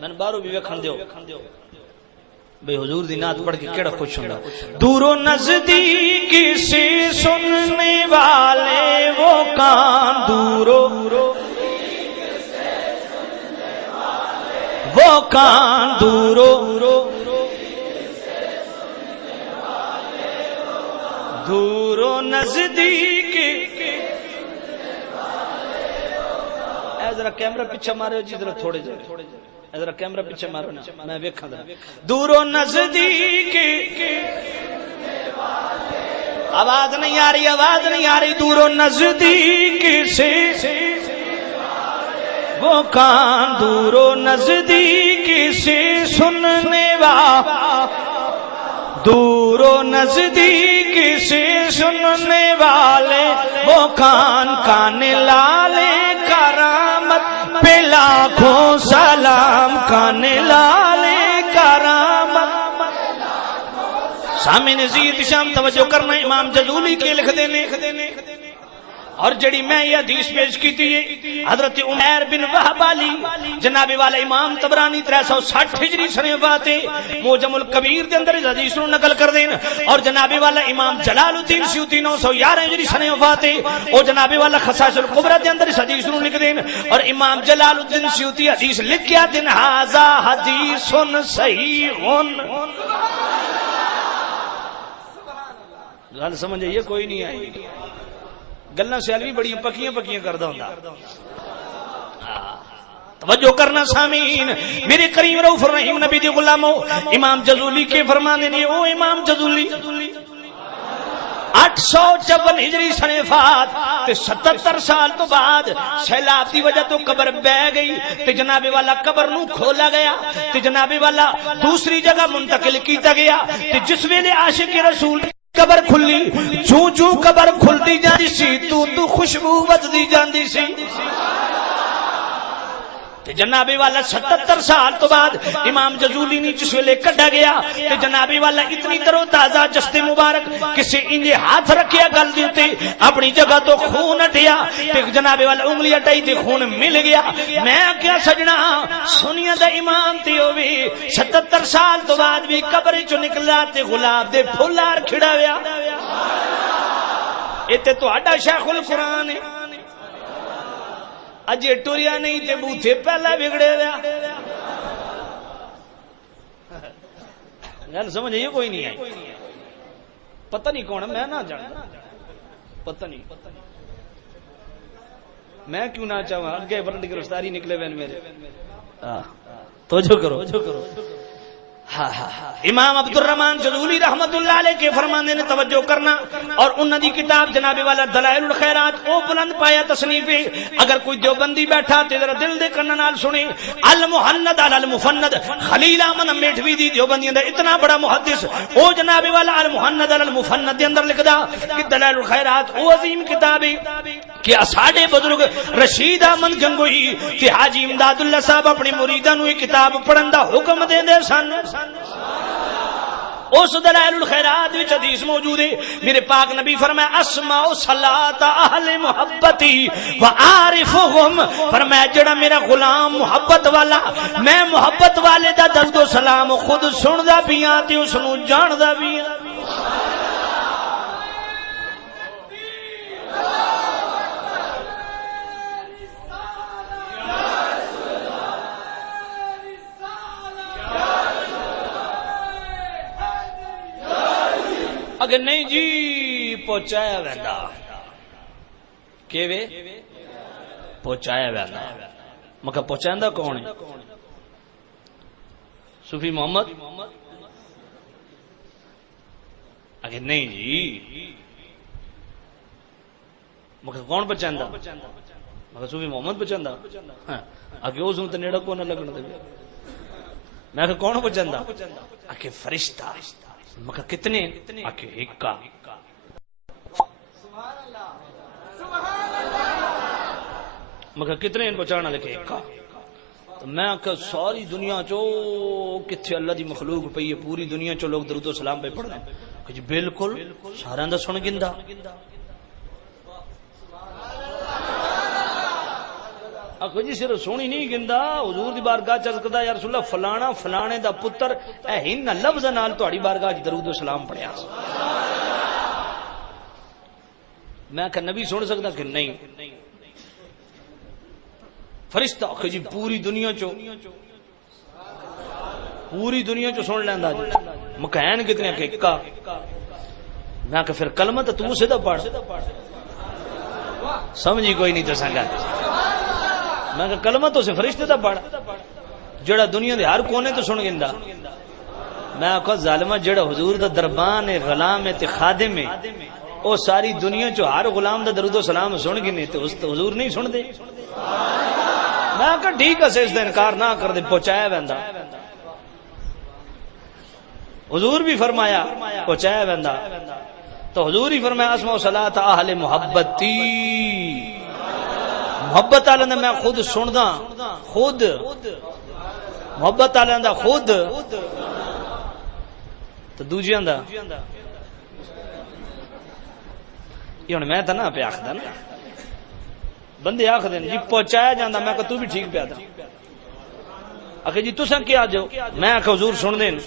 میں باہروں بھی ویکھن دیو بے حضور دی نعت پڑھ کے کیڑا خوش ہوندا. دوروں نزدیک سے سننے والے وہ کان دوروں وہ کان دوروں دوروں نزدیک. ذرا کیمرہ پیچھے مارو جی ذرا تھوڑے ذرا کیمرہ پیچھے مارو نا میں ویکھاں ذرا. دوروں نزدیک آواز نہیں آ رہی. دوروں نزدیک سے وہ کان دوروں نزدیک سے سننے والے دوروں نزدیک سے سننے والے وہ کان لالے کرامت پہ لاکھوں سلام کان لالے کرامت. سامعین عزیز شام توجہ کرنا امام جزولی کے لکھ دینے اور جڑی میں یہ حدیث پیش کی تھی حضرت عمیر بن وہب علی جناب والا امام طبرانی 360 ہجری سنے وفات معجم الکبیر دے اندر اس حدیث نو نقل کر دین. اور جناب والا امام جلال الدین سیوطی 911 ہجری سنے وفات او جناب والا خصائص الکبریٰ دے اندر اس حدیث نو لکھ دین. اور امام جلال الدین سیوطی حدیث لکھیا دین ھذا حدیث صحیح. گل سمجھ آئیے کوئی نہیں آئی گلاں سیال بھی بڑی پکیاں کردا ہوندا. توجہ کرنا سامعین میرے کریم رؤوف الرحیم نبی دی غلامو امام جزولی کے فرمانے نے او امام جزولی 854 ہجری سنیفات تے 77 سال تو بعد سیلاب دی وجہ تو قبر بہ گئی تے جناب والا قبر نو کھولا گیا تے جناب والا دوسری جگہ منتقل کیتا گیا تے جس ویلے عاشق رسول قبر کھلی چوں چوں قبر کھلتی جاندی سی تو خوشبو ودی جاندی سی تے جنابی والا 77 سال تو بعد امام جزولی نے جس ویلے کڈا گیا تے جنابی والا اتنی ترو تازہ جستے مبارک کسی انجے ہاتھ رکھیا گل دیتے اپنی جگہ تو خون اٹھیا تے جنابی والا انگلی اٹھائی تے خون مل گیا میں کیا سجنا سنیا دا امام تے ہوئی 77 سال تو بعد بھی قبر چو نکلا تے گلاب دے پھولار کھڑاویا ایتے تو اڈا شیخ القرآن ہے اجے ٹوریا نہیں تے بوتھے پہلا بگڑے ویا گل سمجھ یہ کوئی نہیں آئی پتہ نہیں کون ہے میں نہ جانا پتہ نہیں میں کیوں نہ چاہوں اگے برنڈ گرفتاری نکلے وین میرے توجہ کرو امام عبد الرحمن جزولی رحمت اللہ علیہ کے فرمانے نے توجہ کرنا اور انہوں دی کتاب جناب والا دلائل الخیرات او بلند پایا تصنیف ہے اگر کوئی دیوبندی بیٹھا تے ذرا دل دے کرنا نال سنے المحند علی المفند خلیل احمد میٹھوی دی دیوبندیاں دا اتنا بڑا محدث او جناب والا المحند علی المفند دے اندر لکھدا کہ دلائل الخیرات او عظیم کتاب ہے کہ ساڈے بزرگ رشید احمد گنگوئی تے حاجی امداد اللہ صاحب اپنے مریداں نو یہ کتاب پڑھن دا حکم دے دے سن اس دلائل الخیرات وچ حدیث موجود ہے میرے پاک نبی فرمایا اسمع صلاۃ اہل محبتی وعارفهم فرمایا جڑا میرا غلام محبت والا میں محبت والے دا درود و سلام خود سندا پیاں تے اس نو جاندا بھی ہاں اگر نہیں جی پہنچایا ویندا کیویں پہنچایا ویندا مکہ پہنچاندا کون ہے صوفی محمد اگر نہیں جی مکہ کون پہنچاندا مکہ صوفی محمد پہنچاندا اگے اس تے نیڑا کو نہ لگن دے میں کہ کون پہنچاندا اکھے فرشتہ مکہ کتنے آکے ایکا مکہ کتنے ان پہنچانا لکھے ایکا تو میں کہ ساری دنیا چو کتھے اللہ دی مخلوق پہ یہ پوری دنیا چو لوگ درود و سلام پہ پڑھنے کہ جی بالکل سارا اندر سن گندہ آخو جی صرف سونی نہیں گندا حضور دی بارگاہ چ کدا یا رسول اللہ فلانا فلانے دا پتر اے ہن لفظ نال تہاڈی بارگاہ چ درود و سلام پڑھیا میں کہ نبی سن سکدا کہ نہیں فرشتہ آخو جی پوری دنیا چ سن لیندا جی مکین کتنے کہ اکا میں کہ پھر کلمہ تو سیدھا پڑھ سمجھی کوئی نہیں تو سنگت میں کہ کلمہ تو سے فرشتے دا پڑھ جڑا دنیا دے ہر کونے تو سن گندا میں آخا ظالمہ جڑا حضور دا دربان ہے غلام ہے تے خادم ہے او ساری دنیا چو ہر غلام دا درود و سلام سن گنے تے اس حضور نہیں سن دے میں آخا ٹھیک ہے اس دا انکار نہ کر دے پہنچایا ویندا حضور بھی فرمایا پہنچایا ویندا تو حضور ہی فرمایا اسمع صلاۃ اہل محبتی محبت والے نے میں خود سندا خود محبت والے دا خود تو دوجیاں دا یہ ہن میں تے نہ پیا آکھدا نا بندے آکھدے جی پہنچایا جاندا میں کہ تو بھی ٹھیک پیا دا آکھے جی تساں کیا جو میں کہ حضور سن دین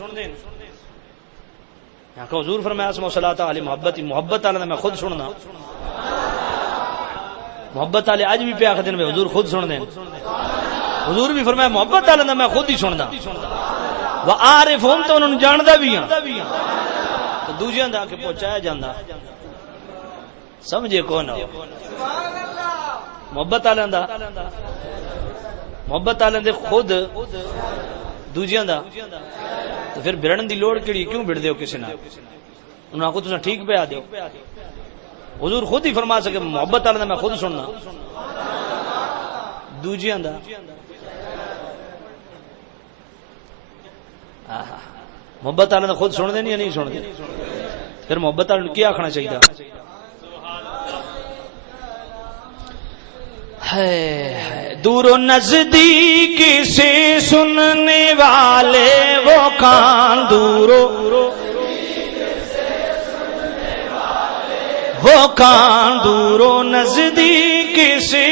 میں کہ حضور فرمایا اسمع صلاۃ علی محبتی محبت والے نے میں خود سندا محبت والے اج بھی پیا آخر دن میں حضور خود سن دین حضور بھی فرمایا محبت والے میں خود ہی سندا وعارفہم تو انہوں جاندا بھی ہاں تو دوجیاں دا کے پہنچایا جاندا سمجھے کون ہو محبت والے دا محبت والے دے خود دوجیاں دا تو پھر بھرن دی لوڑ کیڑی کیوں بھڑ دیو کسی نال انہاں کو تساں ٹھیک پیا دیو حضور خود ہی فرما سکے محبت والے میں خود سننا دوجیاں دا محبت والے خود سن دیں یا نہیں سن دیں پھر محبت والے کیا آخنا چاہیے دور و نزدیک سے سننے والے وہ کان وہ کان دور و نزدیک سے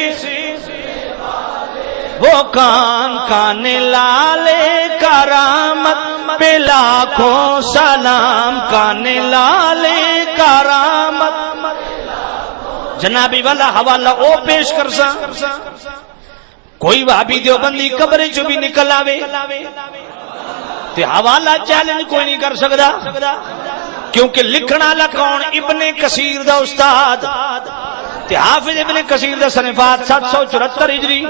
وہ کان لالے کرامت پہ لاکھوں سلام کان لالے کرامت جنابی والا حوالہ او پیش کر سا کوئی وہابی دیوبندی قبر چ بھی نکل آوے تے حوالہ چیلنج کوئی نہیں کر سکدا کیونکہ لکھنا لکھون ابن کثیر دا استاد تے حافظ ابن کثیر دا صنفات 774 ہجری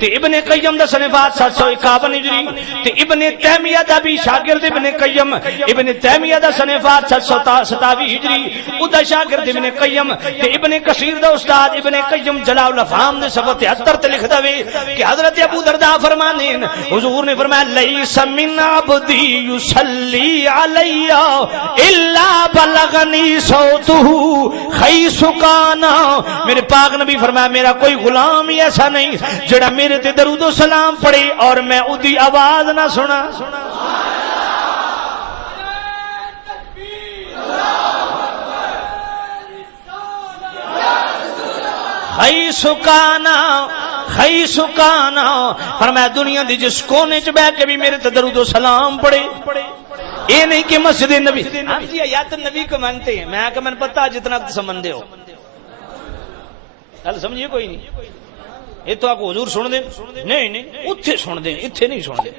تے ابن قیم دا صنفات 751 ہجری تے ابن تیمیہ دا بھی شاگرد ابن قیم ابن تیمیہ دا صنفات 727 ہجری او دا شاگرد ابن قیم تے ابن کثیر دا استاد ابن قیم جلال الافہام نے صفحہ 73 تے لکھدا وے کہ حضرت ابو درداء فرمانے حضور نے فرمایا لیس من عبدی یصلی علی الا بلغنی صوتہ خیس کانا میرے پاک نبی فرمایا میرا کوئی غلام ہی ایسا نہیں جڑا میرے تے درود و سلام پڑھے اور میں اودی آواز نہ سنا خی سکانا فرمایا دنیا دی جس کونے چ بیٹھ کے بھی میرے تے درود و سلام پڑھے یہ نہیں کہ مسجد نبی ہم جی آیات نبی کو مانتے ہیں میں کہ میں پتہ جتنا سمجھتے ہو گل سمجھیے کوئی نہیں یہ تو آپ کو حضور سن دیں نہیں اتھے سن دیں اتھے نہیں سن دیں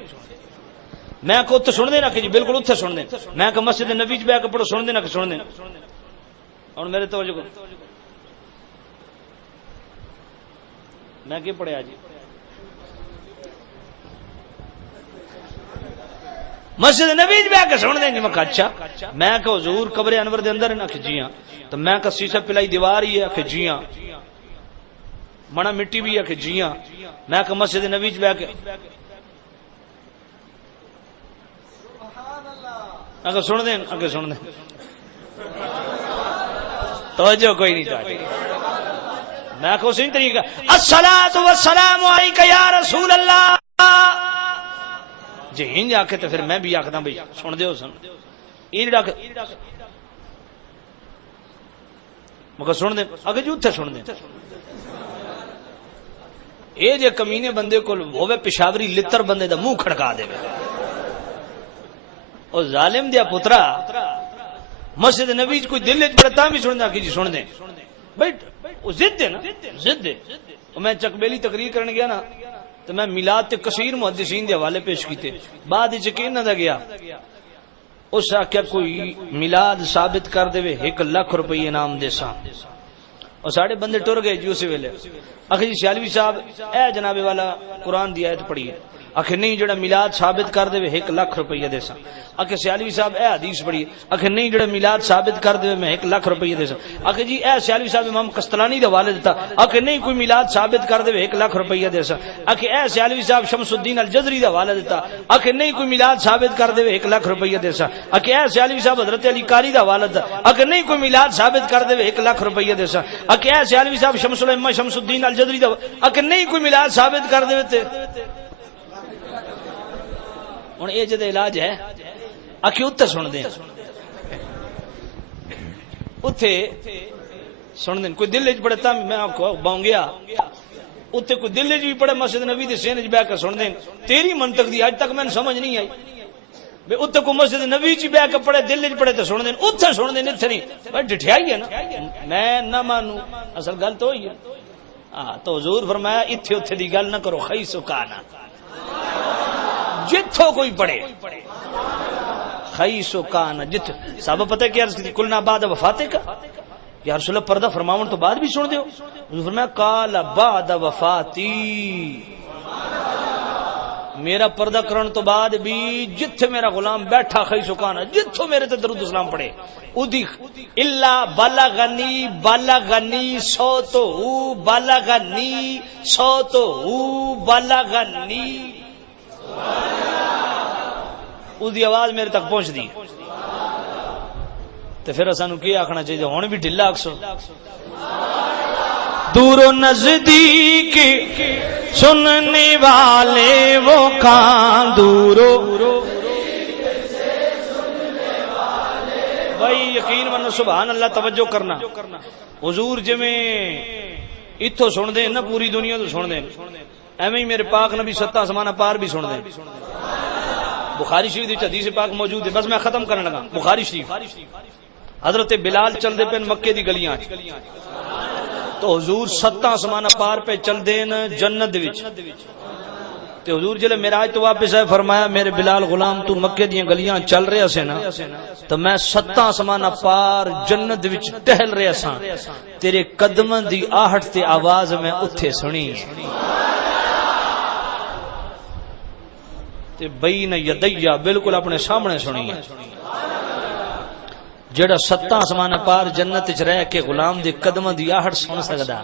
میں کہ اتھے سن دیں نا کہ جی بالکل اتھے سن دیں میں کہ مسجد نبی بیٹھ کے پڑھو سن دیں نا کہ سن دیں اور میرے توجہ کو میں کیا پڑھے آج مسجد نبی بیٹھ کے سن دیں جی میں کہ اچھا میں کہ حضور قبر انور دے اندر ہے نا کہ جی ہاں تو میں کہ سیسا پلائی دیوار ہی ہے کہ جی ہاں منا مٹی بھی ہے کہ جی ہاں میں کہ مسجد نبی بیٹھ کے اگر سن دیں اگر سن دیں توجہ کوئی نہیں چاہتی میں کہ اسی طریقہ الصلاۃ والسلام علیک یا رسول اللہ جی ہنج آکھے تو پھر میں بھی آکھدا بھئی سن دیو سن یہ جڑا مگر سن دیں اگر جو اتھے سن دیں اے جے کمینے بندے کو ہوے پشاوری لتر بندے دا منہ کھڑکا دے او ظالم دیا پترا مسجد نبی کوئی دل وچ پڑتا بھی سندا کہ جی سن دیں بھائی او ضد ہے نا ضد ہے میں چکبیلی تقریر کرنے گیا نا تو میں میلاد تے کثیر محدثین دے حوالے پیش کیتے بعد وچ کہ نہ دا گیا اس آکھیا کوئی میلاد ثابت کر دے 1 لاکھ روپے انعام دے سا اور ساڑھے بندے ٹر گئے جو اسی ویلے آخر جی سیالوی صاحب اے جناب والا قرآن دی آیت پڑھی ہے آخر نہیں جڑا میلاد ثابت کر دے 1 لاکھ روپیہ دے سا آخر سیالوی صاحب اے حدیث پڑھی آخر نہیں جڑا میلاد ثابت کر دے میں 1 لاکھ روپیہ دے سا آخر جی اے سیالوی صاحب امام قسطلانی دے حوالے دیتا آخر نہیں کوئی میلاد ثابت کر دے 1 لاکھ روپیہ دے سا آخر اے سیالوی صاحب شمس الدین الجزری دے حوالے دیتا آخر نہیں کوئی میلاد ثابت کر دے 1 لاکھ روپیہ دے سا آخر اے سیالوی صاحب حضرت علی قاری دے حوالے دیتا آخر نہیں کوئی میلاد ثابت کر دے 1 لاکھ روپیہ دے سا آخر اے سیالوی صاحب شمس الائمہ شمس الدین الجزری دے آخر نہیں کوئی میلاد ثابت کر دے تے ہن اے جے علاج ہے آخر اتھے سن دیں اتھے سن دیں کوئی دل وچ پڑھتا میں آکھو باؤں گیا اتھے کوئی دل وچ بھی پڑھے مسجد نبی دے سین وچ بیٹھ کے سن دیں تیری منطق دی اج تک میں سمجھ نہیں آئی بے اتھے کوئی مسجد نبی وچ بیٹھ کے پڑھے دل وچ پڑھے تے سن دیں اتھے سن دیں اتھے نہیں بھائی ڈٹھیائی ہے نا میں نہ مانوں اصل گل تو ہوئی ہے ہاں تو حضور فرمایا اتھے اتھے دی گل نہ کرو خی سکانا جتھوں کوئی پڑھے خی سکانا جت صاحب پتہ کیا عرض کی کلنا بعد وفاتے کا یا رسول اللہ پردہ فرماون تو بعد بھی سن دیو حضور فرمایا قال بعد وفاتی میرا پردہ کرن تو بعد بھی جتھے میرا غلام بیٹھا خی سکانا جتھوں میرے تے درود اسلام پڑھے ادی الا بلغنی صوتو بلغنی صوتو بلغنی ادی آواز میرے تک پہنچ دی تے پھر اسانو کی آکھنا چاہیے ہن بھی ڈھلا آکسو دور و نزدیک سننے والے وہ کان دورو بھائی یقین من سبحان اللہ توجہ کرنا حضور جی میں اتھو سن دیں نا پوری دنیا تو سن دیں ایویں ہی میرے پاک نبی 7 آسمان پار بھی سن دیں بخاری شریف حدیث پاک موجود ہے بس میں ختم کرنے لگا بخاری شریف حضرت بلال چل دے پہ مکے دی گلیاں تو حضور 7 آسمان پار پہ چل دین جنت وچ تے حضور جلے معراج تو واپس آئے فرمایا میرے بلال غلام تو مکے دیاں گلیاں چل رہے سے نا تو میں 7 آسمان پار جنت وچ ٹہل رہا سا تیرے قدماں دی آہٹ تے آواز میں اتھے سنی تے بین یدیا بالکل اپنے سامنے سنی جڑا 7 آسمان پار جنت وچ رہ کے غلام دے قدماں دی آہٹ سن سکدا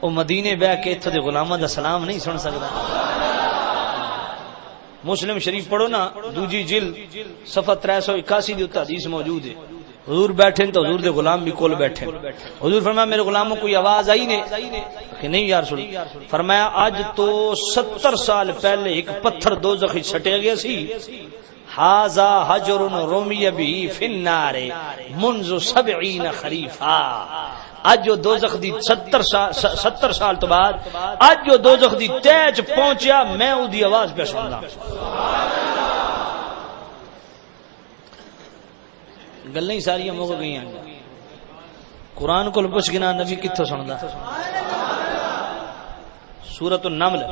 او مدینے بہ کے ایتھے دے غلاماں دا سلام نہیں سن سکدا مسلم شریف پڑھو نا دوجی جلد صفحہ 381 دی اتھے حدیث موجود ہے حضور بیٹھے تو حضور دے غلام بھی کول بیٹھے حضور فرمایا میرے غلاموں کوئی آواز آئی نہیں کہ نہیں یا رسول فرمایا آج تو 70 سال پہلے ایک پتھر دوزخ وچ سٹیا گیا سی ہاذا حجر رمی به فی النار منذ 70 خریفا اج جو دوزخ دی 70 سال تو بعد اج جو دوزخ دی تہ چ پہنچیا میں او دی آواز پہ سندا گلاں ہی ساری مک گئیاں قرآن کو پوچھ گنا نبی کتھوں سندا سورۃ النمل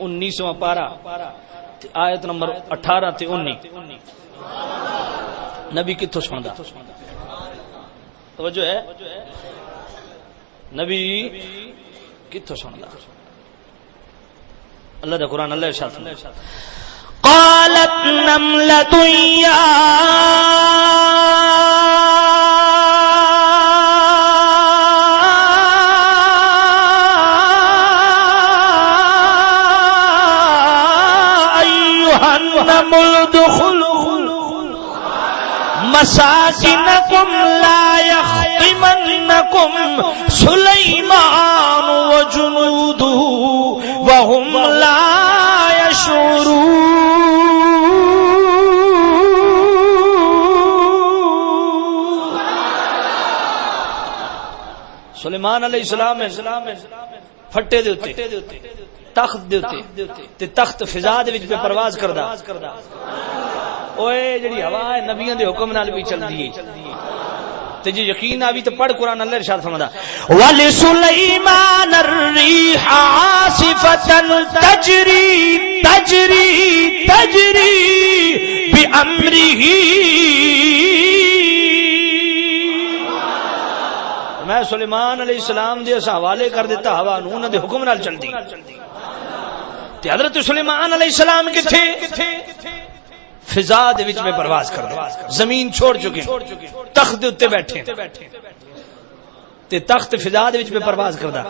19واں پارہ آیت نمبر 18 تے 19 نبی کتھوں سندا توجہ ہے نبی کتھوں سندا اللہ دا قرآن اللہ ارشاد فرماتا قالت نملۃ یا ایھا النمل ادخلوا مساکنکم لا یحطمنکم سلیمان وجنودہ وهم لا یشعرون سلیمان علیہ السلام پھٹے دے اوتے تخت دے اوتے تے تخت فضا دے وچ پہ پرواز کردا اوئے جڑی ہوا ہے نبیوں دے حکم نال بھی چلدی ہے تے جے یقین آوی تے پڑھ قرآن اللہ ارشاد فرماتا وَلِسُلَيْمَانَ الرِّيحَ عَاصِفَةً تَجْرِي بِأَمْرِهِ میں سلیمان علیہ السلام دے اس حوالے کر دیتا ہوا نو انہاں دے حکم نال چلدی تے حضرت سلیمان علیہ السلام کتھے فضا دے وچ میں پرواز کردا زمین چھوڑ چکے تخت دے اوتے بیٹھے تے تخت فضا دے وچ میں پرواز کردا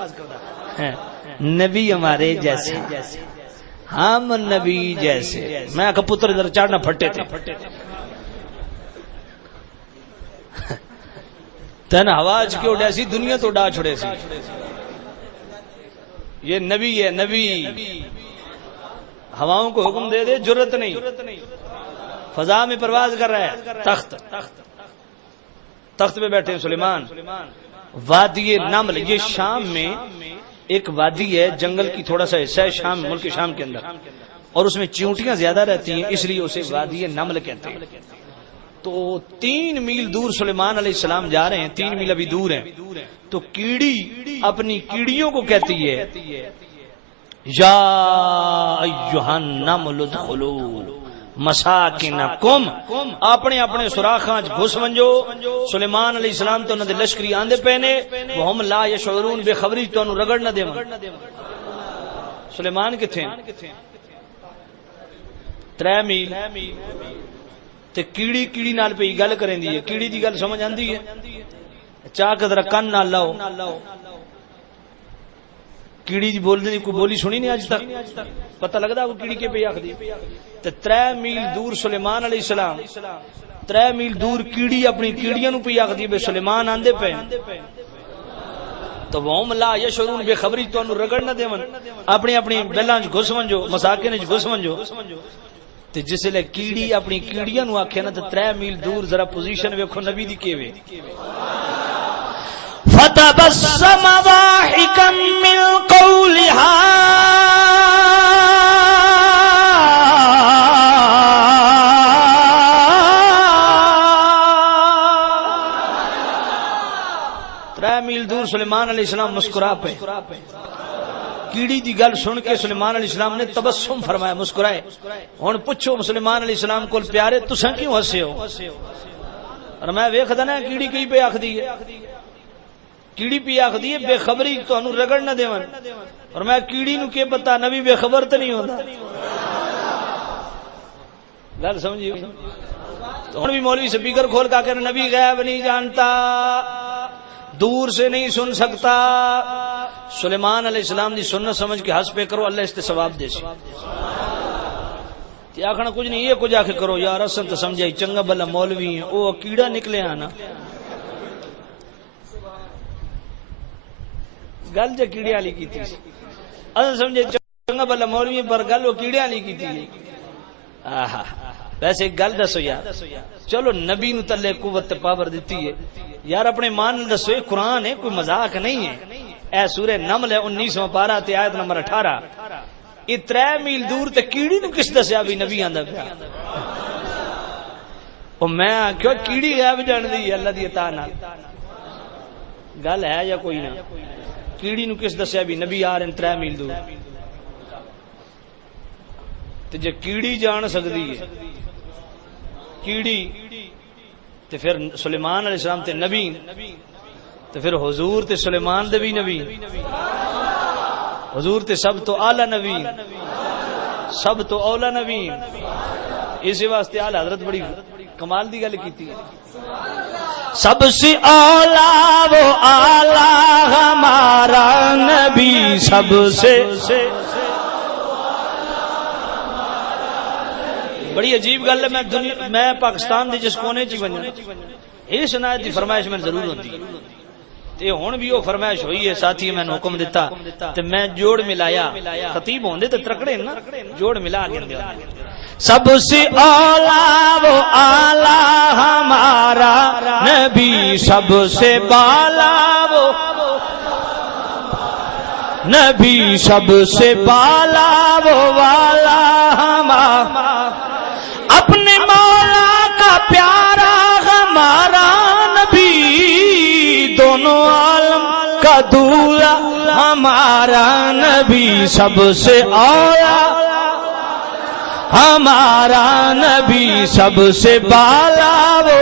نبی ہمارے جیسے ہم نبی جیسے میں کہ پتر ادھر چڑھنا پھٹے تھے تن آواز کیوں اڑے سی دنیا تو اڑا چھڑے سی یہ نبی ہے نبی ہواؤں کو حکم دے دے جرت نہیں فضا میں پرواز کر رہا ہے تخت پہ بیٹھے سلیمان وادی نمل یہ شام میں ایک وادی ہے جنگل کی تھوڑا سا حصہ ہے شام ملک شام کے اندر اور اس میں چیونٹیاں زیادہ رہتی ہیں اس لیے اسے وادی نمل کہتے ہیں تو 3 میل دور سلیمان علیہ السلام جا رہے ہیں 3 میل ابھی دور ہیں تو کیڑی اپنی کیڑیوں کو کہتی ہے یا ایھا النمل ادخلوا مساکنکم اپنے اپنے سوراخاں گھس ونجو سلیمان علیہ السلام تو انہاں دے لشکری آندے پے نے وہ ہم لا یشعرون بے خبری تو انہوں رگڑ نہ دیون سلیمان کتنے 3 میل تے کیڑی کیڑی نال پئی گل کریں دی ہے. کیڑی دی گل سمجھ آندی ہے؟ چاہ قدر کن نال لاؤ. کیڑی دی بول دی کوئی بولی سنی نہیں اج تک؟ پتہ لگدا وہ کیڑی کے پہ آکھدی. تے 3 میل دور سلیمان علیہ السلام 3 میل دور کیڑی اپنی کیڑیاں نو پہ آکھدی بے سلیمان آندے پے. تو وہم لا یشعرون بے خبری تانوں رگڑ نہ دیون اپنی اپنی بیلاں وچ گھس ونجو مساکن وچ گھس ونجو. تے جس لے کیڑی اپنی کیڑیاں نو آکھے نا تے 3 میل دور ذرا پوزیشن ویکھو نبی دی کیویں. فتبسم ضاحكا من قولها میل دور سلیمان علیہ السلام مسکرا پے. کیڑی دی گل سن کے سلیمان علیہ السلام نے تبسم فرمایا، مسکرائے. ہن پوچھو سلیمان علیہ السلام کول پیارے تساں کیوں ہسے ہو؟ اور میں ویکھدا نا کیڑی کی پہ آکھدی ہے. کیڑی پہ آکھدی ہے بے خبری تانوں رگڑ نہ دیون. اور میں کیڑی نو کی پتہ نبی بے خبر تے نہیں ہوندا. گل سمجھیو؟ ہن بھی مولوی سپیکر کھول کے کہ نبی غیب نہیں جانتا، دور سے نہیں سن سکتا. سلیمان علیہ السلام دی سنت سمجھ کے ہنس پہ کرو، اللہ اس تے ثواب دے سی. تے آکھنا کچھ نہیں، یہ کچھ آکھے کرو یار اصل تے سمجھائی چنگا بلا مولوی ہیں او کیڑا نکلے آنا. گل جو کیڑے والی کیتی سی اصل سمجھے چنگا بلا مولوی پر گل وہ کیڑے والی کیتی ہے. آہا ویسے ایک گل دسو یار، چلو نبی نو تلے قوت تے پاور دتی ہے یار، اپنے مان دسو یہ قرآن ہے کوئی مذاق نہیں ہے. اے سورہ نمل ہے 19واں پارہ تے آیت نمبر 18. یہ 3 میل دور تے کیڑی نو کس دسیا بھی نبی آندا پیا؟ او میں کیوں کیڑی غیب جان دی اللہ دی عطا نال گل ہے یا کوئی نہ؟ کیڑی نو کس دسیا بھی نبی آ رہے 3 میل دور؟ تے جے کیڑی جان سکدی ہے کیڑی تے پھر سلیمان علیہ السلام تے نبی تے پھر حضور تے سلیمان دے بھی نبی، حضور تے سب تو اعلی نبی، سب تو اولا نبی. اسی واسطے اعلی حضرت بڑی کمال دی گل کیتی ہے. سب سے اولا وہ اعلی ہمارا نبی، سب سے بڑی عجیب گل ہے. میں پاکستان دے جس کونے چ بنیا اس عنایت دی فرمائش میں ضرور ہوتی ہے. تے ہن بھی وہ فرمائش ہوئی ہے، ساتھی میں نے حکم دیتا تے میں جوڑ ملایا. خطیب ہوندے تے ترکڑے نا، جوڑ ملا کے دے. سب سے اولا وہ اعلی ہمارا نبی، سب سے بالا وہ نبی، سب سے بالا وہ والا ہمارا، اپنے مولا کا پیارا ہمارا نبی، دونوں عالم کا دولا ہمارا نبی، سب سے اولا ہمارا نبی، سب سے بالا وہ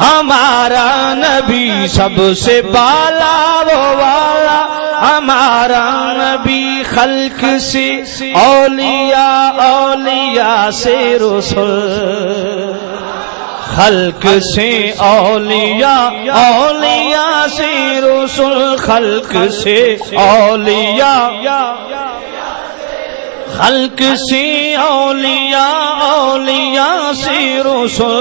ہمارا نبی، سب سے بالا وہ والا ہمارا نبی. خلق سے اولیاء، اولیاء سے رسول، خلق سے اولیاء، اولیاء سے رسول، خلق سے اولیاء، خلق سے اولیاء، اولیاء سے رسول،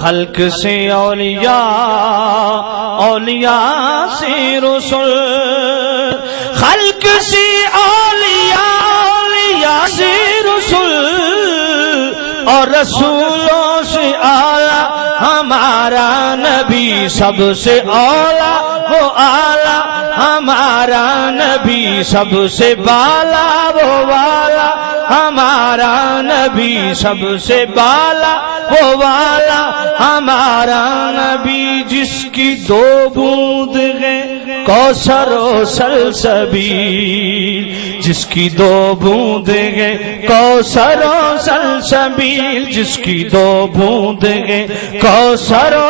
خلق سے اولیاء، اولیاء سے رسول، خلق سے اولیاء، اولیاء سے رسول، اور رسولوں سے اعلیٰ ہمارا نبی، سب سے اولا وہ اعلیٰ ہمارا نبی، سب سے بالا وہ والا ہمارا نبی، سب سے بالا وہ والا ہمارا نبی. جس کی 2 بوند ہے کوثر و سلسبیل، جس کی 2 بوند ہے کوثر و سلسبیل، جس کی 2 بوند ہے کوثر و،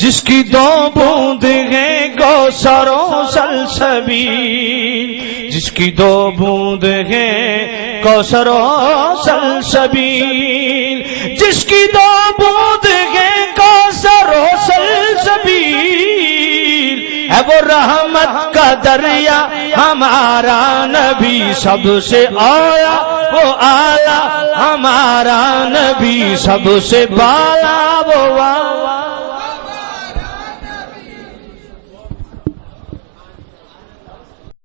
جس کی دو بوند ہیں کوثر و سلسبیل، جس کی دو بوند ہیں کوثر و سلسبیل، جس کی دو بوند ہیں کوثر و سلسبیل، ہے وہ رحمت کا دریا ہمارا نبی، سب سے آیا وہ آیا ہمارا نبی، سب سے بالا وہ آیا